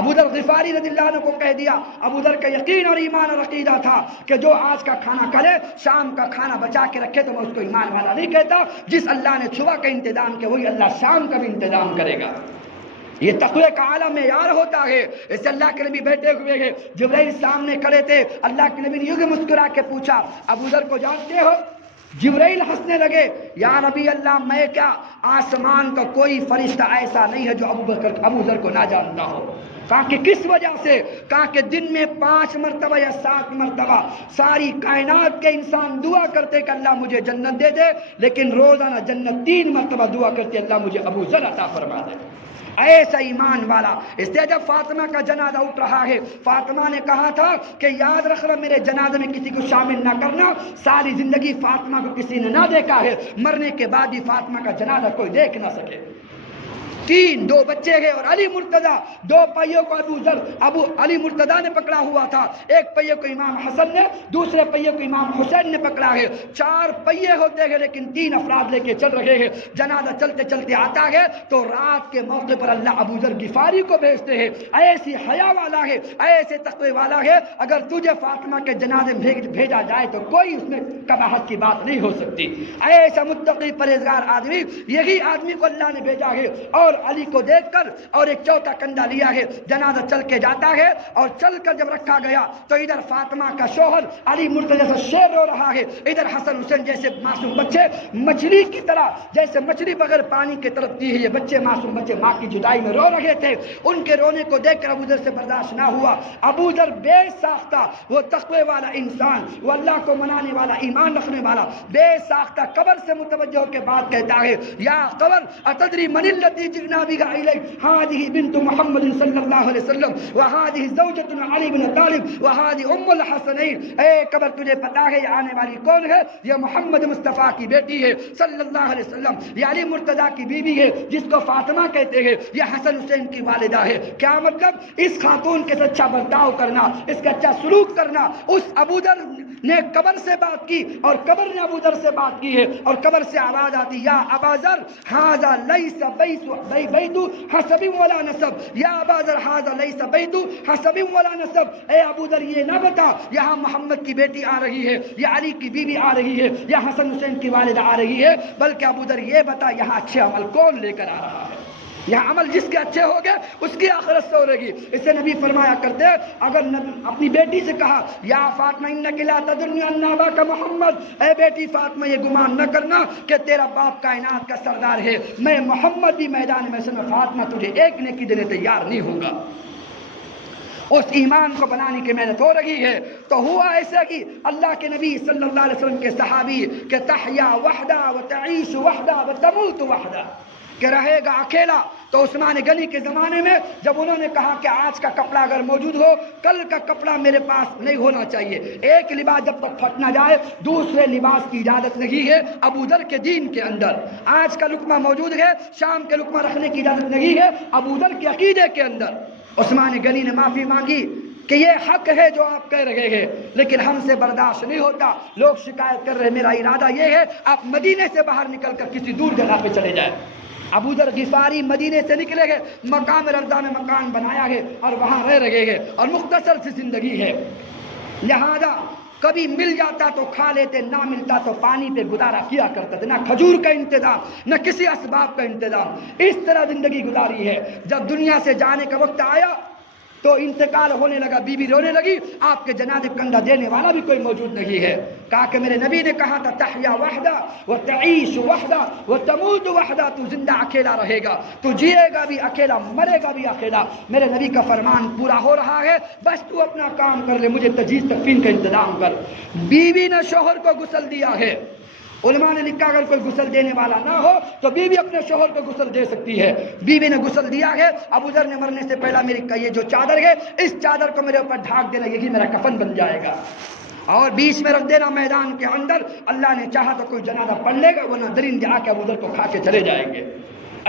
ابو ذر غفاری رضی اللہ عنہ کو کہہ دیا، ابو ذر کا یقین اور ایمان اور عقیدہ تھا کہ جو آج کا کھانا کھلے شام کا کھانا بچا کے رکھے تو میں اس کو ایمان والا نہیں کہتا، جس اللہ نے صبح کا انتظام کیا وہی اللہ شام کا بھی انتظام کرے گا۔ یہ تقوی کا اعلیٰ معیار ہوتا ہے۔ اس اللہ کے نبی بیٹھے ہوئے ہیں، جبرائیل سامنے کھڑے تھے، اللہ کے نبی نے یوں مسکرا کے پوچھا ابو ذر کو جانتے ہو؟ جبرائیل ہنسنے لگے، یا نبی اللہ میں کیا، آسمان کا کوئی فرشتہ ایسا نہیں ہے جو ابو ذر کو نہ جانتا ہو۔ کہا کہ کس وجہ سے؟ کہا کہ دن میں 5 مرتبہ یا 7 مرتبہ ساری کائنات کے انسان دعا کرتے کہ اللہ مجھے جنت دے دے، لیکن روزانہ جنت 3 مرتبہ دعا کرتے اللہ مجھے ابو ذر عطا فرما دے۔ ایسا ایمان والا۔ اس لیے جب فاطمہ کا جنازہ اٹھ رہا ہے، فاطمہ نے کہا تھا کہ یاد رکھنا میرے جنازے میں کسی کو شامل نہ کرنا۔ ساری زندگی فاطمہ کو کسی نے نہ دیکھا ہے، مرنے کے بعد بھی فاطمہ کا جنازہ کوئی دیکھ نہ سکے۔ 2 بچے ہیں اور علی مرتضیٰ، 2 پہیوں کو ابو علی مرتضیٰ نے پکڑا ہوا تھا، ایک پہیے کو امام حسن نے، دوسرے پہیے کو امام حسین نے پکڑا ہے۔ 4 پہیے ہوتے ہیں لیکن 3 افراد لے کے چل رہے ہیں۔ جنازہ چلتے چلتے آتا ہے تو رات کے موقع پر اللہ ابو ذر غفاری کو بھیجتے ہیں۔ ایسی حیا والا ہے، ایسے تقوی والا ہے، اگر تجھے فاطمہ کے جنازے میں بھیجا جائے تو کوئی اس میں قباحت کی بات نہیں ہو سکتی۔ ایسا متقی پرہیزگار آدمی، یہی آدمی کو اللہ نے بھیجا ہے۔ اور علی کو دیکھ کر اور ایک چوتھا کندھا لیا ہے، جنازہ چل کے جاتا ہے، اور چل کر جب رکھا گیا تو ادھر فاطمہ کا شوہر علی مرتضیٰ سے شیر رو رہا ہے، ادھر حسن حسین جیسے معصوم بچے مچھلی کی طرح، جیسے مچھلی بغیر پانی کی طرف دی ہے، یہ بچے معصوم بچے ماں کی جدائی میں رو رہے تھے۔ ان کے رونے کو دیکھ کر ابو ذر سے برداشت نہ ہوا۔ ابو ذر بے ساختہ، وہ تقوی والا انسان، وہ اللہ کو منانے والا، ایمان رکھنے والا، بے ساختہ قبر سے متوجہ ہو کے بات کہتا ہے، یا قبر اتدری من التی جئنا بها الیک، هذه بنت محمد صلی اللہ علیہ وسلم وهذه زوجة علی بن طالب وهذه ام الحسنین۔ اے قبر تجھے پتا ہے یہ آنے والی کون ہے؟ یہ محمد مصطفیٰ کی بیٹی ہے صلی اللہ علیہ وسلم، یہ علی مرتضیٰ کی بیوی ہے جس کو فاطمہ کہتے ہیں، یہ حسن حسین کی والدہ ہے۔ کیا مطلب؟ اس خاتون کے ساتھ اچھا برتاؤ کرنا، اس کا اچھا سلوک کرنا۔ اس ابو ذر نے قبر سے بات کی اور قبر نے ابو ذر سے بات کی ہے، اور قبر سے آواز آتی، یا ابا ذر ھذا لیس بیت حسب ولا نسب، یا ابا ذر ھذا لیس بیت حسب ولا نسب۔ اے ابو ذر یہ نہ بتا یہاں محمد کی بیٹی آ رہی ہے، یا علی کی بیوی آ رہی ہے، یا حسن حسین کی والدہ آ رہی ہے، بلکہ ابو ذر یہ بتا یہاں اچھے عمل کون لے کر آ رہا ہے۔ یہاں عمل جس کے اچھے ہو گئے اس کی آخرت سے ہوگی۔ اس سے نبی فرمایا کرتے، اگر اپنی بیٹی سے کہا، یا فاطمہ انک لا تدرنی ان اباک محمد، اے بیٹی فاطمہ یہ گمان نہ کرنا کہ تیرا باپ کائنات کا سردار ہے، میں محمد بھی میدان میں سے میں فاطمہ تجھے ایک نیکی دینے تیار نہیں ہوں گا۔ اس ایمان کو بنانے کی محنت ہو رہی ہے۔ تو ہوا ایسا کہ اللہ کے نبی صلی اللہ علیہ وسلم کے صحابی کہ تحیا وحدہ وتعیش وحدہ وتموت وحدہ، کہ رہے گا اکیلا۔ تو عثمان غنی کے زمانے میں جب انہوں نے کہا کہ آج کا کپڑا اگر موجود ہو کل کا کپڑا میرے پاس نہیں ہونا چاہیے، ایک لباس جب تک پھٹ نہ جائے دوسرے لباس کی اجازت نہیں ہے ابو ذر کے دین کے اندر۔ آج کا لقمہ موجود ہے، شام کے لقمہ رکھنے کی اجازت نہیں ہے ابو ذر کے عقیدے کے اندر۔ عثمان غنی نے معافی مانگی کہ یہ حق ہے جو آپ کہہ رہے ہیں، لیکن ہم سے برداشت نہیں ہوتا، لوگ شکایت کر رہے ہیں، میرا ارادہ یہ ہے آپ مدینے سے باہر نکل کر کسی دور جگہ پہ چلے جائیں۔ ابو ذر غفاری مدینے سے نکلے گئے، مقام رضا میں مکان بنایا ہے اور وہاں رہ رہے ہیں، اور مختصر سی زندگی ہے، لہذا کبھی مل جاتا تو کھا لیتے، نہ ملتا تو پانی پہ گزارا کیا کرتے تھے، نہ کھجور کا انتظام نہ کسی اسباب کا انتظام، اس طرح زندگی گزاری ہے۔ جب دنیا سے جانے کا وقت آیا تو انتقال ہونے لگا، بیوی رونے لگی، آپ کے جنازے کندھا دینے والا بھی کوئی موجود نہیں ہے۔ کہا کہ میرے نبی نے کہا تھا تحیا وحدہ وتعیش وحدہ وتموت وحدہ، تو زندہ اکیلا رہے گا، تو جیے گا بھی اکیلا، مرے گا بھی اکیلا۔ میرے نبی کا فرمان پورا ہو رہا ہے، بس تو اپنا کام کر لے، مجھے تجہیز تکفین کا انتظام کر۔ بیوی نے شوہر کو غسل دیا ہے، علماء نے لکھا اگر کوئی غسل دینے والا نہ ہو تو بیوی اپنے شوہر کو غسل دے سکتی ہے۔ بیوی نے غسل دیا ہے، ابو ذر نے مرنے سے پہلا میری یہ جو چادر ہے اس چادر کو میرے اوپر ڈھانک دینا، یہی میرا کفن بن جائے گا، اور بیچ میں رکھ دینا میدان کے اندر، اللہ نے چاہا تو کوئی جنازہ پڑھ لے گا ورنہ درندے آ کے ابو ذر کو کھا کے چلے جائیں گے۔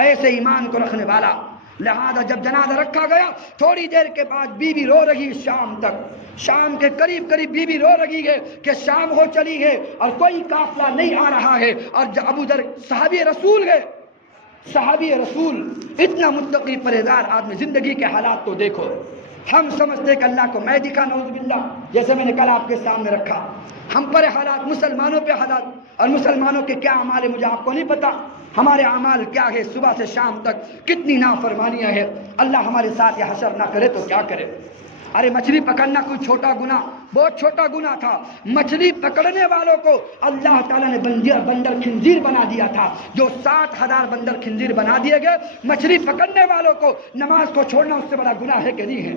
ایسے ایمان کو رکھنے والا لہذا جب جنازہ رکھا گیا تھوڑی دیر کے بعد بیوی رو رہی شام تک، شام کے قریب قریب بیوی رو رہی ہے کہ شام ہو چلی ہے اور کوئی قافلہ نہیں آ رہا ہے. اور جب ابو ذر صحابی رسول ہے، صحابی رسول اتنا متقی پرہیزگار آدمی، زندگی کے حالات تو دیکھو. ہم سمجھتے کہ اللہ کو میں دکھا، نعوذ باللہ، جیسے میں نے کل آپ کے سامنے رکھا. ہم پر حالات، مسلمانوں پہ حالات، اور مسلمانوں کے کیا اعمال ہے مجھے آپ کو نہیں پتا. ہمارے اعمال کیا ہے، صبح سے شام تک کتنی نافرمانیاں ہیں. اللہ ہمارے ساتھ یہ حشر نہ کرے تو کیا کرے. ارے مچھلی پکڑنا کوئی چھوٹا گناہ، بہت چھوٹا گناہ تھا. مچھلی پکڑنے والوں کو اللہ تعالیٰ نے بندر خنزیر بنا دیا تھا. جو 60,000 بندر خنزیر بنا دیے گئے. مچھلی پکڑنے والوں کو نماز کو چھوڑنا اس سے بڑا گناہ ہے کہ نہیں ہے؟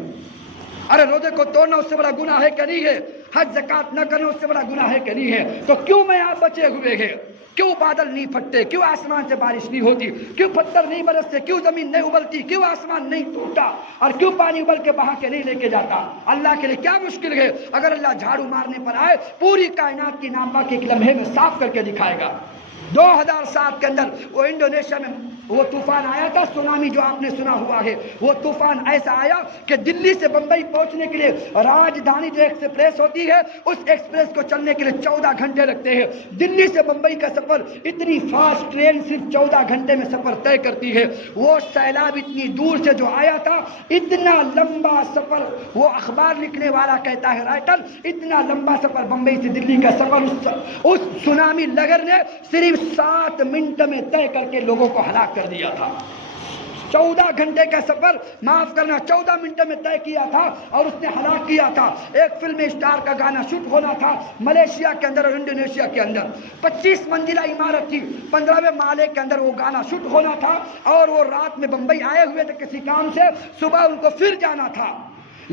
ارے روزے کو توڑنا اس سے بڑا گناہ ہے کہ نہیں ہے؟ حج زکات نہ کرنا اس سے بڑا گناہ ہے کہ نہیں ہے؟ تو کیوں میں آپ بچے ہوئے ہیں؟ کیوں بادل نہیں پھٹتے؟ کیوں آسمان سے بارش نہیں ہوتی؟ کیوں پتھر نہیں برستے؟ کیوں زمین نہیں ابلتی؟ کیوں آسمان نہیں ٹوٹتا؟ اور کیوں پانی ابل کے بہا کے نہیں لے کے جاتا؟ اللہ کے لیے کیا مشکل ہے؟ اگر اللہ جھاڑو مارنے پر آئے پوری کائنات کی ناپاکی ایک لمحے میں صاف کر کے دکھائے گا. 2007 کے اندر وہ انڈونیشیا میں وہ طوفان آیا تھا، سونامی جو آپ نے سنا ہوا ہے. وہ طوفان ایسا آیا کہ دلی سے بمبئی پہنچنے کے لیے راجدھانی جو ایکسپریس ہوتی ہے اس ایکسپریس کو چلنے کے لیے 14 گھنٹے لگتے ہیں. دلی سے بمبئی کا سفر اتنی فاسٹ ٹرین صرف 14 گھنٹے میں سفر طے کرتی ہے. وہ سیلاب اتنی دور سے جو آیا تھا، اتنا لمبا سفر، وہ اخبار لکھنے والا کہتا ہے رائٹر، اتنا لمبا سفر بمبئی سے دلی کا سفر اس سونامی لہر نے صرف 7 منٹ میں طے کر کے لوگوں کو ہلاک کر دیا تھا. 14 گھنٹے کا سفر، معاف کرنا، 14 منٹ میں طے کیا تھا اور اس نے ہلاک کیا تھا. ایک فلم اسٹار کا گانا شوٹ ہونا تھا ملیشیا کے اندر اور انڈونیشیا کے اندر. 25 منزلہ عمارت تھی، 15ویں مالے کے اندر وہ گانا شوٹ ہونا تھا. اور وہ رات میں بمبئی آئے ہوئے تھے کسی کام سے، صبح ان کو پھر جانا تھا.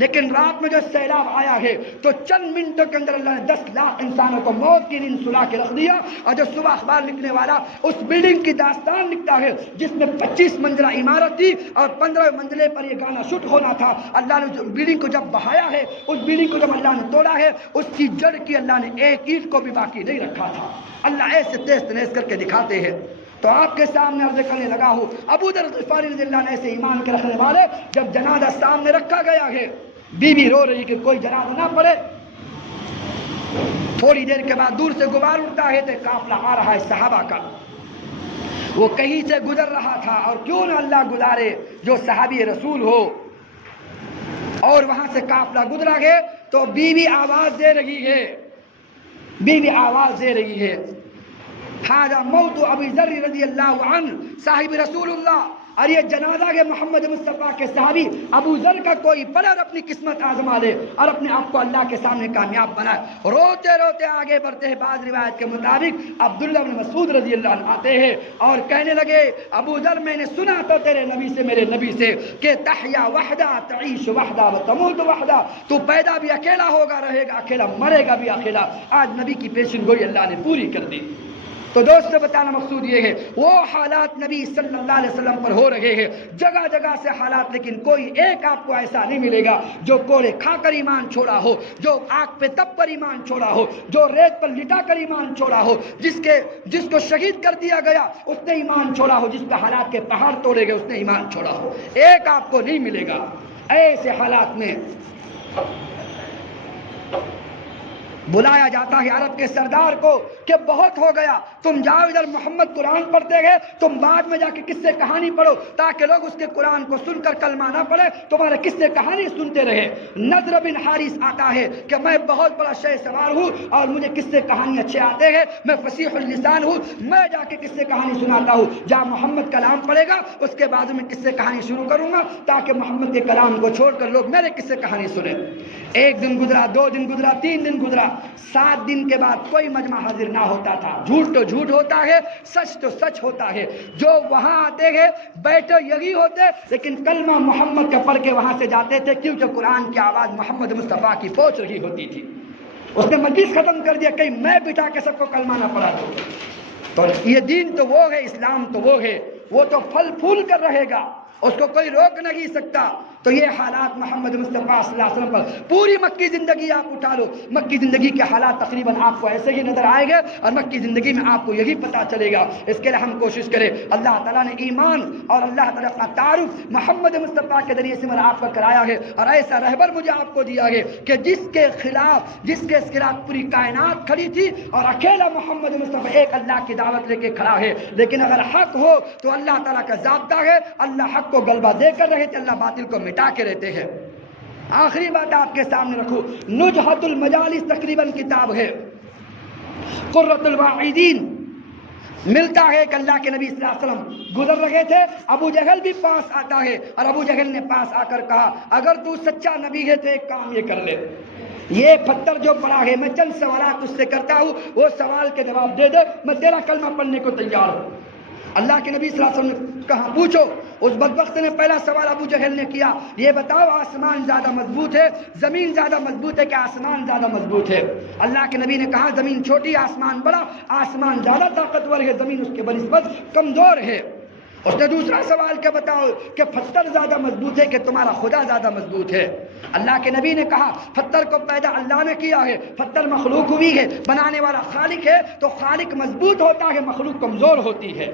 لیکن رات میں جو سیلاب آیا ہے تو چند منٹوں کے اندر اللہ نے 10 لاکھ انسانوں کو موت کی نیند سلا کے رکھ دیا. اور جو صبح اخبار لکھنے والا اس بلڈنگ کی داستان لکھتا ہے جس میں 25 منزلہ عمارت تھی اور 15ویں منزلے پر یہ گانا شوٹ ہونا تھا، اللہ نے بلڈنگ کو جب بہایا ہے، اس بلڈنگ کو جب اللہ نے توڑا ہے، اس کی جڑ کی اللہ نے ایک اینٹ کو بھی باقی نہیں رکھا تھا. اللہ ایسے تیز تیز کر کے دکھاتے ہیں. تو آپ کے سامنے عرض کرنے لگا ہوں، ابو ذر غفاری رضی اللہ عنہ ایسے ایمان کے رکھنے والے، جب جنازہ سامنے رکھا گیا ہے، بیوی رو رہی کہ کوئی جنازہ نہ پڑے. تھوڑی دیر کے بعد دور سے غبار اٹھتا ہے تو قافلہ آ رہا ہے صحابہ کا. وہ کہیں سے گزر رہا تھا، اور کیوں نہ اللہ گزارے جو صحابی رسول ہو. اور وہاں سے قافلہ گزرا ہے تو بیوی آواز دے رہی ہے، بیوی آواز دے رہی ہے، ھذا موت ابی ذر رضی اللہ عنہ صاحب رسول اللہ. اور یہ جنازہ ہے محمد مصطفیٰ کے صحابی ابو ذر کا. کوئی پڑھ اور اپنی قسمت آزما لے اور اپنے آپ کو اللہ کے سامنے کامیاب بنائے. روتے روتے آگے بڑھتے ہیں. بعض روایت کے مطابق عبداللہ بن مسعود رضی اللہ عنہ آتے ہیں اور کہنے لگے، ابو ذر میں نے سنا تو تیرے نبی سے، میرے نبی سے، کہ تحیا وحدہ تعیش وحدہ وتموت وحدہ، تو پیدا بھی اکیلا ہوگا، رہے گا اکیلا، مرے گا بھی اکیلا. آج نبی کی پیشن گوئی اللہ نے پوری کر دی. تو دوستو بتانا مقصود یہ ہے، وہ حالات نبی صلی اللہ علیہ وسلم پر ہو رہے ہیں، جگہ جگہ سے حالات، لیکن کوئی ایک آپ کو ایسا نہیں ملے گا جو کوڑے کھا کر ایمان چھوڑا ہو، جو آگ پہ تپ پر ایمان چھوڑا ہو، جو ریت پر لٹا کر ایمان چھوڑا ہو، جس کو شہید کر دیا گیا اس نے ایمان چھوڑا ہو، جس پہ حالات کے پہاڑ توڑے گئے اس نے ایمان چھوڑا ہو. ایک آپ کو نہیں ملے گا. ایسے حالات میں بلایا جاتا ہے عرب کے سردار کو کہ بہت ہو گیا، تم جاؤ ادھر محمد قرآن پڑھتے گئے، تم بعد میں جا کے قصے کہانی پڑھو تاکہ لوگ اس کے قرآن کو سن کر کلمہ نہ پڑھے، تمہارے قصے کہانی سنتے رہے. نضر بن حارث آتا ہے کہ میں بہت بڑا شہ سوار ہوں اور مجھے قصے کہانی اچھے آتے ہیں، میں فصیح اللسان ہوں، میں جا کے قصے کہانی سناتا ہوں. جہاں محمد کلام پڑھے گا اس کے بعد میں قصے کہانی شروع کروں گا تاکہ محمد کے کلام کو چھوڑ کر لوگ میرے قصے کہانی سنیں. 1 دن گزرا، 2 دن گزرا، 3 دن گزرا، 7 دن کے بعد کوئی مجمع حاضر نہ ہوتا تھا. جھوٹ تو جھوٹ ہوتا ہے، سچ تو سچ ہوتا ہے. جو وہاں آتے ہیں بیٹھے یہی ہوتے، لیکن کلمہ محمد کا پڑھ کے وہاں سے جاتے تھے کیونکہ قرآن کی آواز محمد مصطفیٰ کی پہنچ رہی ہوتی تھی. اس نے مجلس ختم کر دیا، کہیں میں بٹھا کے سب کو کلمہ نہ پڑھا دوں. تو یہ دین تو وہ ہے، اسلام تو وہ ہے، وہ تو پھل پھول کر رہے گا، اس کو کوئی روک نہیں سکتا. تو یہ حالات محمد مصطفیٰ صلی اللہ علیہ وسلم پر، پوری مکی زندگی آپ اٹھا لو، مکی زندگی کے حالات تقریباً آپ کو ایسے ہی نظر آئے گے اور مکی زندگی میں آپ کو یہی پتہ چلے گا۔ اس کے لیے ہم کوشش کریں، اللہ تعالیٰ نے ایمان اور اللہ تعالیٰ کا تعارف محمد مصطفیٰ کے ذریعے سے آپ کا کرایا ہے، اور ایسا رہبر مجھے آپ کو دیا ہے کہ جس کے خلاف پوری کائنات کھڑی تھی اور اکیلا محمد مصطفیٰ ایک اللہ کی دعوت لے کے کھڑا ہے۔ لیکن اگر حق ہو تو اللہ تعالیٰ کا ضابطہ ہے، اللہ حق کو غلبہ دے کر رہے تھے، اللہ باطل کو مٹا کے رہتے ہیں۔ آخری بات آپ کے سامنے رکھوں، نجحت المجالس تقریباً کتاب ہے، قرۃ الواعدین، ملتا ہے کہ اللہ کے نبی صلی اللہ علیہ وسلم گزر رہے تھے، ابو جہل بھی پاس آتا ہے اور ابو جہل نے پاس آ کر کہا اگر تو سچا نبی ہے تو ایک کام یہ کر لے، یہ پتھر جو پڑا ہے میں چند سوالات اس سے کرتا ہوں، وہ سوال کے جواب دے دے، میں تیرا کلمہ پڑھنے کو تیار ہوں۔ اللہ کے نبی صلی اللہ علیہ وسلم نے کہا پوچھو۔ اس بدبخت نے پہلا سوال ابو جہل نے کیا، یہ بتاؤ آسمان زیادہ مضبوط ہے زمین زیادہ مضبوط ہے کہ آسمان زیادہ مضبوط ہے؟ اللہ کے نبی نے کہا زمین چھوٹی آسمان بڑا، آسمان زیادہ طاقتور ہے زمین اس کے بنسبت کمزور ہے۔ اس نے دوسرا سوال کیا بتاؤ کہ پتھر زیادہ مضبوط ہے کہ تمہارا خدا زیادہ مضبوط ہے؟ اللہ کے نبی نے کہا پتھر کو پیدا اللہ نے کیا ہے، پتھر مخلوق ہوئی ہے، بنانے والا خالق ہے، تو خالق مضبوط ہوتا ہے مخلوق کمزور ہوتی ہے۔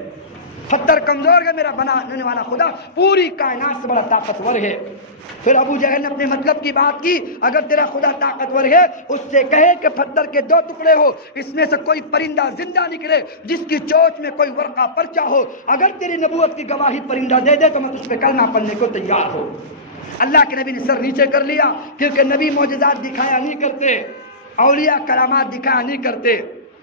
پتھر کمزور ہے، میرا بنانے والا خدا پوری کائنات سے بڑا طاقتور ہے۔ پھر ابو جہل نے اپنے مطلب کی بات کی، اگر تیرا خدا طاقتور ہے اس سے کہے کہ پتھر کے دو ٹکڑے ہو، اس میں سے کوئی پرندہ زندہ نکلے جس کی چونچ میں کوئی ورقہ پرچہ ہو، اگر تیری نبوت کی گواہی پرندہ دے دے تو میں تجھ پہ کلمہ پڑھنے کو تیار ہوں۔ اللہ کے نبی نے سر نیچے کر لیا، کیونکہ نبی معجزات دکھایا نہیں کرتے، اولیاء کرامات دکھایا نہیں کرتے۔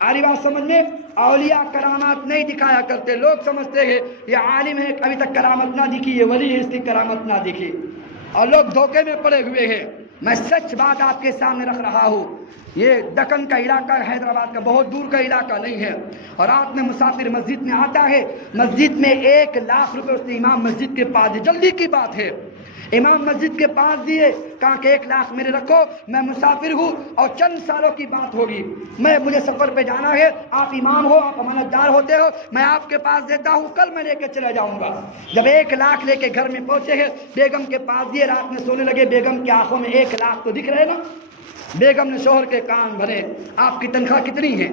آری بات سمجھ میں؟ اولیاء کرامات نہیں دکھایا کرتے، لوگ سمجھتے ہیں یہ عالم ہے ابھی تک کرامت نہ دکھی، یہ ولی ہے اس کی کرامت نہ دکھی، اور لوگ دھوکے میں پڑے ہوئے ہیں۔ میں سچ بات آپ کے سامنے رکھ رہا ہوں، یہ دکن کا علاقہ حیدرآباد کا بہت دور کا علاقہ نہیں ہے، اور رات میں مسافر مسجد میں آتا ہے، مسجد میں 1,00,000 روپے اس نے امام مسجد کے پاس دی، جلدی کی بات ہے، امام مسجد کے پاس دیے، کہا کہ 1,00,000 میرے رکھو، میں مسافر ہوں اور چند سالوں کی بات ہوگی، مجھے سفر پہ جانا ہے، آپ امام ہو، آپ امانت دار ہوتے ہو، میں آپ کے پاس دیتا ہوں، کل میں لے کے چلا جاؤں گا۔ جب 1,00,000 لے کے گھر میں پہنچے ہیں، بیگم کے پاس دیے، رات میں سونے لگے، بیگم کی آنکھوں میں 1,00,000 تو دکھ رہے نا۔ بیگم نے شوہر کے کان بھرے، آپ کی تنخواہ کتنی ہے؟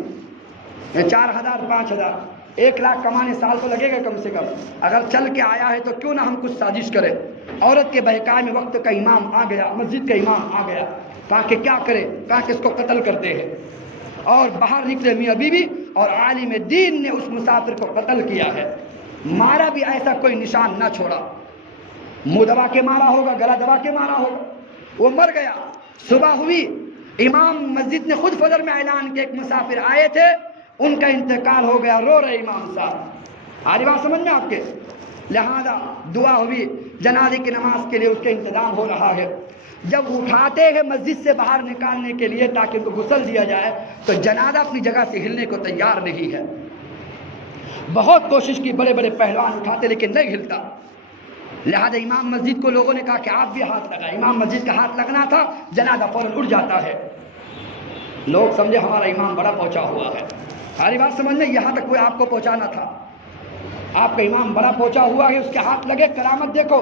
4,000 5,000، 1,00,000 کمانے سال تو لگے گا کم سے کم، اگر چل کے آیا ہے تو کیوں نہ ہم کچھ سازش کریں۔ عورت کے بہکائے میں وقت کا امام آ گیا، مسجد کا امام آ گیا، کہا کہ کیا کرے؟ کہا کہ اس کو قتل کرتے ہیں، اور باہر نکلے میاں بیوی اور عالم دین نے اس مسافر کو قتل کیا ہے، مارا بھی ایسا کوئی نشان نہ چھوڑا، منہ دبا کے مارا ہوگا، گلا دبا کے مارا ہوگا، وہ مر گیا۔ صبح ہوئی، امام مسجد نے خود فجر میں اعلان کیا، ایک مسافر آئے تھے ان کا انتقال ہو گیا، رو رہے امام صاحب۔ آری بات سمجھ میں آپ کے؟ لہذا دعا ہوئی، جنازے کی نماز کے لیے اس کا انتظام ہو رہا ہے۔ جب اٹھاتے ہیں مسجد سے باہر نکالنے کے لیے تاکہ ان کو غسل دیا جائے، تو جنازہ اپنی جگہ سے ہلنے کو تیار نہیں ہے۔ بہت کوشش کی، بڑے بڑے پہلوان اٹھاتے لیکن نہیں ہلتا۔ لہذا امام مسجد کو لوگوں نے کہا کہ آپ بھی ہاتھ لگائیں، امام مسجد کا ہاتھ لگنا تھا، جنازہ فوراً اٹھ جاتا ہے، لوگ سمجھے ہمارا امام بڑا پہنچا ہوا ہے۔ ساری بات سمجھ میں؟ یہاں تک کوئی آپ کو پہنچانا تھا، آپ کا امام بڑا پہنچا ہوا ہے، اس کے ہاتھ لگے، کرامت دیکھو،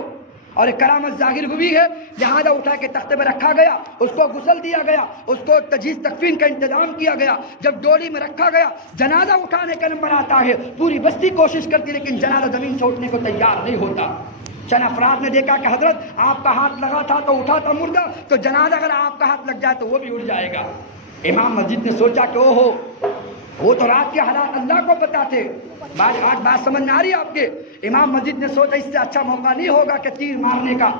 اور ایک کرامت ظاہر ہوئی ہے، لہذا اٹھا کے تختے میں رکھا گیا، اس کو غسل دیا گیا، اس کو تجہیز تکفین کا انتظام کیا گیا۔ جب ڈولی میں رکھا گیا، جنازہ اٹھانے کا نمبر آتا ہے، پوری بستی کوشش کرتی لیکن جنازہ زمین سے اٹھنے کو تیار نہیں ہوتا۔ چند افراد نے دیکھا کہ حضرت آپ کا ہاتھ لگا تھا تو اٹھا تھا مردہ، تو جنازہ اگر آپ کا ہاتھ لگ جائے تو وہ بھی اٹھ جائے گا۔ امام مسجد نے سوچا کہ اوہو، وہ تو رات کے حالات اللہ کو پتا تھے۔ آج بات سمجھ میں آ رہی ہے آپ کے؟ امام مسجد نے سوچا اس سے اچھا موقع نہیں ہوگا کہ تیر مارنے کا،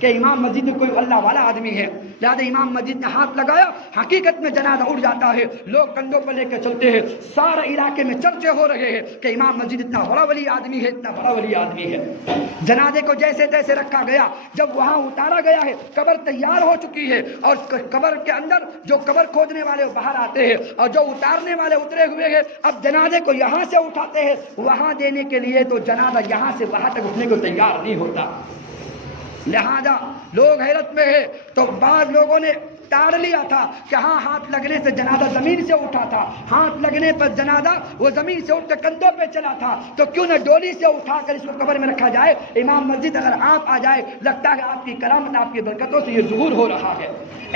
کہ امام مسجد میں کوئی اللہ والا آدمی ہے، لہذا امام مسجد نے ہاتھ لگایا، حقیقت میں جنازہ اٹھ جاتا ہے، لوگ کندھوں پر لے کے چلتے ہیں، سارے علاقے میں چرچے ہو رہے ہیں کہ امام مسجد اتنا بڑا ولی آدمی ہے، اتنا بڑا ولی آدمی ہے۔ جنازے کو جیسے تیسے رکھا گیا، جب وہاں اتارا گیا ہے، قبر تیار ہو چکی ہے، اور قبر کے اندر جو قبر کھودنے والے باہر آتے ہیں اور جو اتارنے والے اترے ہوئے ہیں، اب جنازے کو یہاں سے اٹھاتے ہیں وہاں دینے کے لیے، تو جنازہ یہاں سے وہاں تک اٹھنے کو تیار نہیں ہوتا۔ لہذا لوگ حیرت میں ہے، تو بعض لوگوں نے تاڑ لیا تھا کہ ہاں ہاتھ لگنے سے جنازہ زمین سے اٹھا تھا، ہاتھ لگنے پر جنازہ وہ زمین سے اٹھ کر کندھوں پہ چلا تھا، تو کیوں نہ ڈولی سے اٹھا کر اس کو قبر میں رکھا جائے۔ امام مسجد اگر آپ آ جائے، لگتا ہے آپ کی کرامت، آپ کی برکتوں سے یہ ظہور ہو رہا ہے۔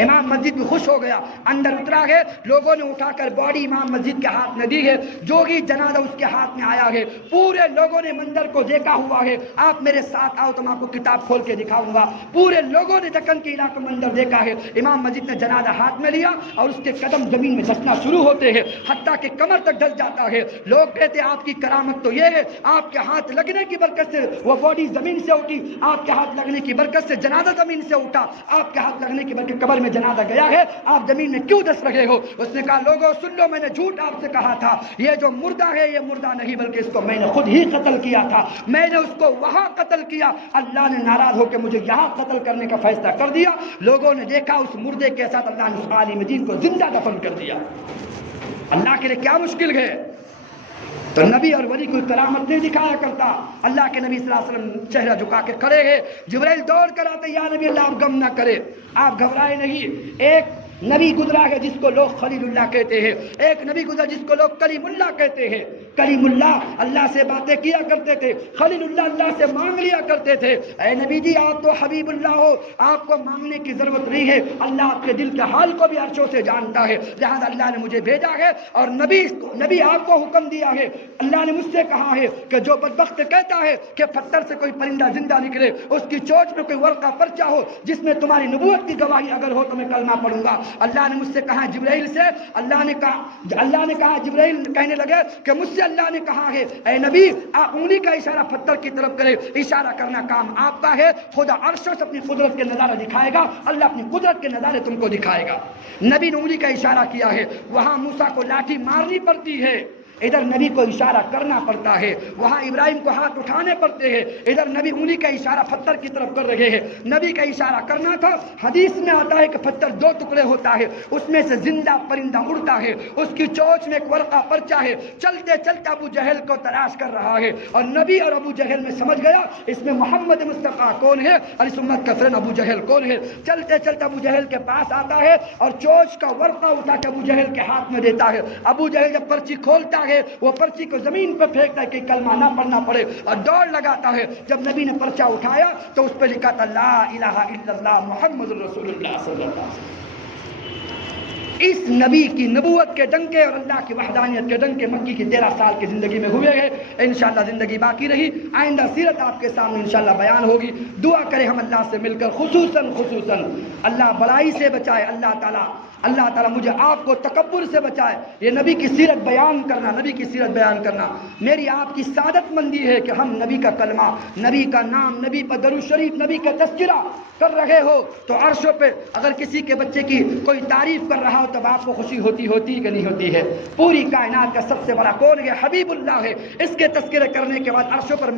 امام مسجد بھی خوش ہو گیا، اندر اترا ہے، لوگوں نے اٹھا کر باڈی امام مسجد کے ہاتھ میں دی ہے، جو ہی جنازہ اس کے ہاتھ میں آیا ہے، پورے لوگوں نے منظر کو دیکھا ہوا ہے۔ آپ میرے ساتھ آؤ تو میں آپ کو کتاب کھول کے دکھاؤں گا۔ پورے لوگوں نے دکن کے علاقے میں منظر دیکھا ہے، امام مسجد نے جنازہ ہاتھ میں لیا اور اس کے قدم زمین میں دھسنا شروع ہوتے ہیں، حتیٰ کہ کمر تک دھس جاتا ہے۔ لوگ کہتے ہیں آپ کی کرامت تو یہ ہے، آپ کے ہاتھ لگنے کی برکت سے وہ باڈی زمین سے اٹھی، آپ کے ہاتھ لگنے کی برکت سے جنازہ زمین سے اٹھا، آپ کے ہاتھ لگنے کی برکت قبر میں جنازہ گیا ہے، آپ زمین میں کیوں دس رہے ہو؟ اس نے کہا لوگوں سن لو، میں نے جھوٹ آپ سے کہا تھا، یہ جو مردہ ہے یہ مردہ نہیں بلکہ اس کو میں نے خود ہی قتل کیا تھا، میں نے اس کو وہاں قتل کیا، اللہ نے ناراض ہو کے مجھے یہاں قتل کرنے کا فیصلہ کر دیا۔ لوگوں نے دیکھا اس مردے کے ساتھ اللہ نے اس عالم دین کو زندہ دفن کر دیا۔ اللہ کے لیے کیا مشکل ہے؟ تو نبی اور ولی کوئی کرامت نہیں دکھایا کرتا۔ اللہ کے نبی صلی اللہ علیہ وسلم چہرہ جھکا کے کھڑے ہیں، جبرائیل دوڑ کر آتے، یا نبی اللہ آپ غم نہ کرے، آپ گھبرائے نہیں۔ ایک نبی گزرا ہے جس کو لوگ خلیل اللہ کہتے ہیں، ایک نبی گزرا جس کو لوگ کلیم اللہ کہتے ہیں۔ کلیم اللہ اللہ سے باتیں کیا کرتے تھے، خلیل اللہ اللہ سے مانگ لیا کرتے تھے۔ اے نبی جی آپ تو حبیب اللہ ہو، آپ کو مانگنے کی ضرورت نہیں ہے، اللہ آپ کے دل کے حال کو بھی عرشوں سے جانتا ہے، لہذا اللہ نے مجھے بھیجا ہے اور نبی آپ کو حکم دیا ہے۔ اللہ نے مجھ سے کہا ہے کہ جو بدبخت کہتا ہے کہ پتھر سے کوئی پرندہ زندہ نکلے، اس کی چونچ میں کوئی ورقہ پرچہ ہو جس میں تمہاری نبوت کی گواہی اگر ہو تو میں کلمہ پڑھوں گا۔ اللہ نے مجھ سے کہا جبرائیل سے، اللہ نے کہا جبرائیل کہنے لگے کہ مجھ سے اللہ نے کہا ہے اے نبی آپ انگلی کا اشارہ پتھر کی طرف کرے، اشارہ کرنا کام آپ کا ہے، خدا عرشوں سے اپنی قدرت کے نظارہ دکھائے گا، اللہ اپنی قدرت کے نظارے تم کو دکھائے گا۔ نبی نے انگلی کا اشارہ کیا ہے، وہاں موسیٰ کو لاٹھی مارنی پڑتی ہے، ادھر نبی کو اشارہ کرنا پڑتا ہے، وہاں ابراہیم کو ہاتھ اٹھانے پڑتے ہیں، ادھر نبی انگلی کا اشارہ پتھر کی طرف کر رہے ہیں۔ نبی کا اشارہ کرنا تھا، حدیث میں آتا ہے کہ پتھر دو ٹکڑے ہوتا ہے، اس میں سے زندہ پرندہ اڑتا ہے، اس کی چونچ میں ایک ورقہ پرچہ ہے، چلتے چلتے ابو جہل کو تلاش کر رہا ہے، اور نبی اور ابو جہل میں سمجھ گیا اس میں محمد مصطفیٰ کون ہے اور اس امت کا فرزند ابو جہل کون ہے۔ چلتے چلتے ابو جہل کے پاس آتا ہے اور چونچ کا ورقہ اٹھا کے ابو جہل کے ہاتھ میں دیتا ہے۔ ابو جہل جب پرچی کھولتا ہے وہ پرچی کو زمین پہ پھینکتا ہے کہ کلمہ نہ پڑھنا پڑے اور دوڑ لگاتا ہے۔ جب نبی نے پرچہ اٹھایا تو اس پہ لکھا تھا لا الہ الا اللہ محمد رسول اللہ صلی اللہ علیہ وسلم۔ اس نبی کی نبوت کے ڈنکے اور اللہ کی وحدانیت کے ڈنکے مکی کی 13 سال کی زندگی میں ہوئے ہیں۔ انشاءاللہ زندگی باقی رہی، آئندہ سیرت آپ کے سامنے انشاءاللہ بیان ہوگی۔ دعا کریں ہم اللہ سے مل کر، خصوصاً اللہ بڑائی سے بچائے، اللہ تعالیٰ مجھے آپ کو تکبر سے بچائے۔ یہ نبی کی سیرت بیان کرنا میری آپ کی سعادت مندی ہے کہ ہم نبی کا کلمہ، نبی کا نام، نبی پر درود شریف، نبی کا تذکرہ کر رہے ہو تو عرشوں پہ اگر کسی کے بچے کی کوئی تعریف کر رہا ہو تب آپ کو خوشی ہوتی کہ نہیں ہوتی ہے؟ پوری کائنات کا سب سے بڑا کون ہے؟ حبیب اللہ ہے۔ اس کے تذکرے کرنے کے بعد عرشوں پر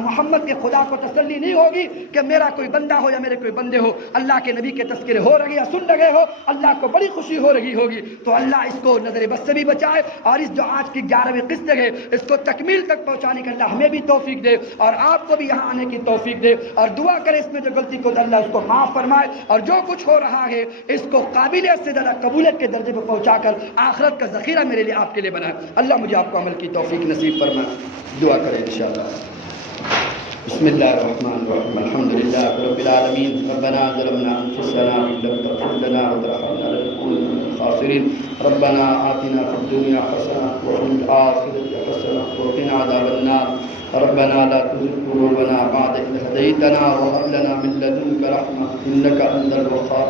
محمد کے خدا کو تسلی نہیں ہوگی کہ میرا کوئی بندہ ہو یا میرے کوئی بندے ہو، اللہ کے نبی کے تذکرے ہو رہے یا سن رہے ہو، اللہ کو بڑی خوشی ہو رہی ہوگی۔ تو اللہ اس کو نظر بد سے بھی بچائے اور اس جو آج کی 11ویں قسط ہے اس کو تکمیل تک پہنچانے کا اللہ ہمیں بھی توفیق دے اور آپ کو بھی یہاں آنے کی توفیق دے، اور دعا کرے اس میں جو غلطی کو اللہ اس کو معاف فرمائے، اور جو کچھ ہو رہا ہے اس کو قابلیت سے زیادہ قبولیت کے درجے پہ پہنچا کر آخرت کا ذخیرہ میرے لیے آپ کے لیے بنائے۔ اللہ مجھے آپ کو عمل کی توفیق نصیب فرمائے۔ دعا کریں انشاءاللہ۔ بسم اللہ الرحمن الرحیم، الحمد للہ رب العالمین، ربنا ظلمنا انفسنا وان لم تغفر لنا وترحمنا لنكن من الخاسرین، ربنا آتنا فی الدنیا حسنہ وفی الآخرۃ حسنہ وقنا عذاب النار، ربنا لا تزغ قلوبنا بعد إذ هديتنا وهب لنا من لدنك رحمة إنك أنت الوهاب،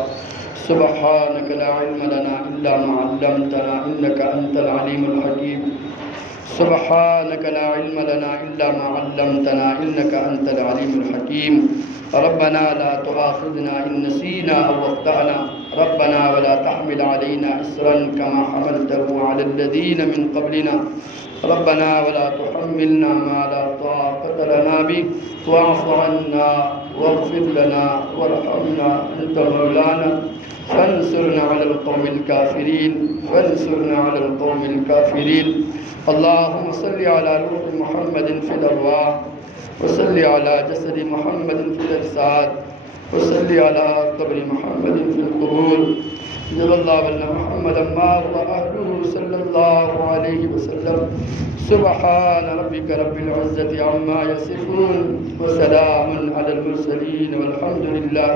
سبحانك لا علم لنا إلا ما علمتنا إنك أنت العليم الحكيم، سبحانك لا علم لنا إلا ما علمتنا إنك أنت العليم الحكيم، ربنا لا تؤاخذنا إن نسينا أو أخطأنا، ربنا ولا تحمل علينا إصرا كما حملته على الذين من قبلنا، ربنا ولا تحملنا ما لا طاقة لنا به، واعف عنا واغفر لنا وارحمنا أنت مولانا فانصرنا على القوم الكافرين، اللهم صل على روح محمد في الأرواح، وصل على جسد محمد في الأجساد، وصل على قبر محمد في القبور، صلی اللہ علیہ محمد مار وأهله صلی اللہ علیہ وسلم سبحان ربک رب العزت عما یصفون وسلام علی المرسلین والحمد للہ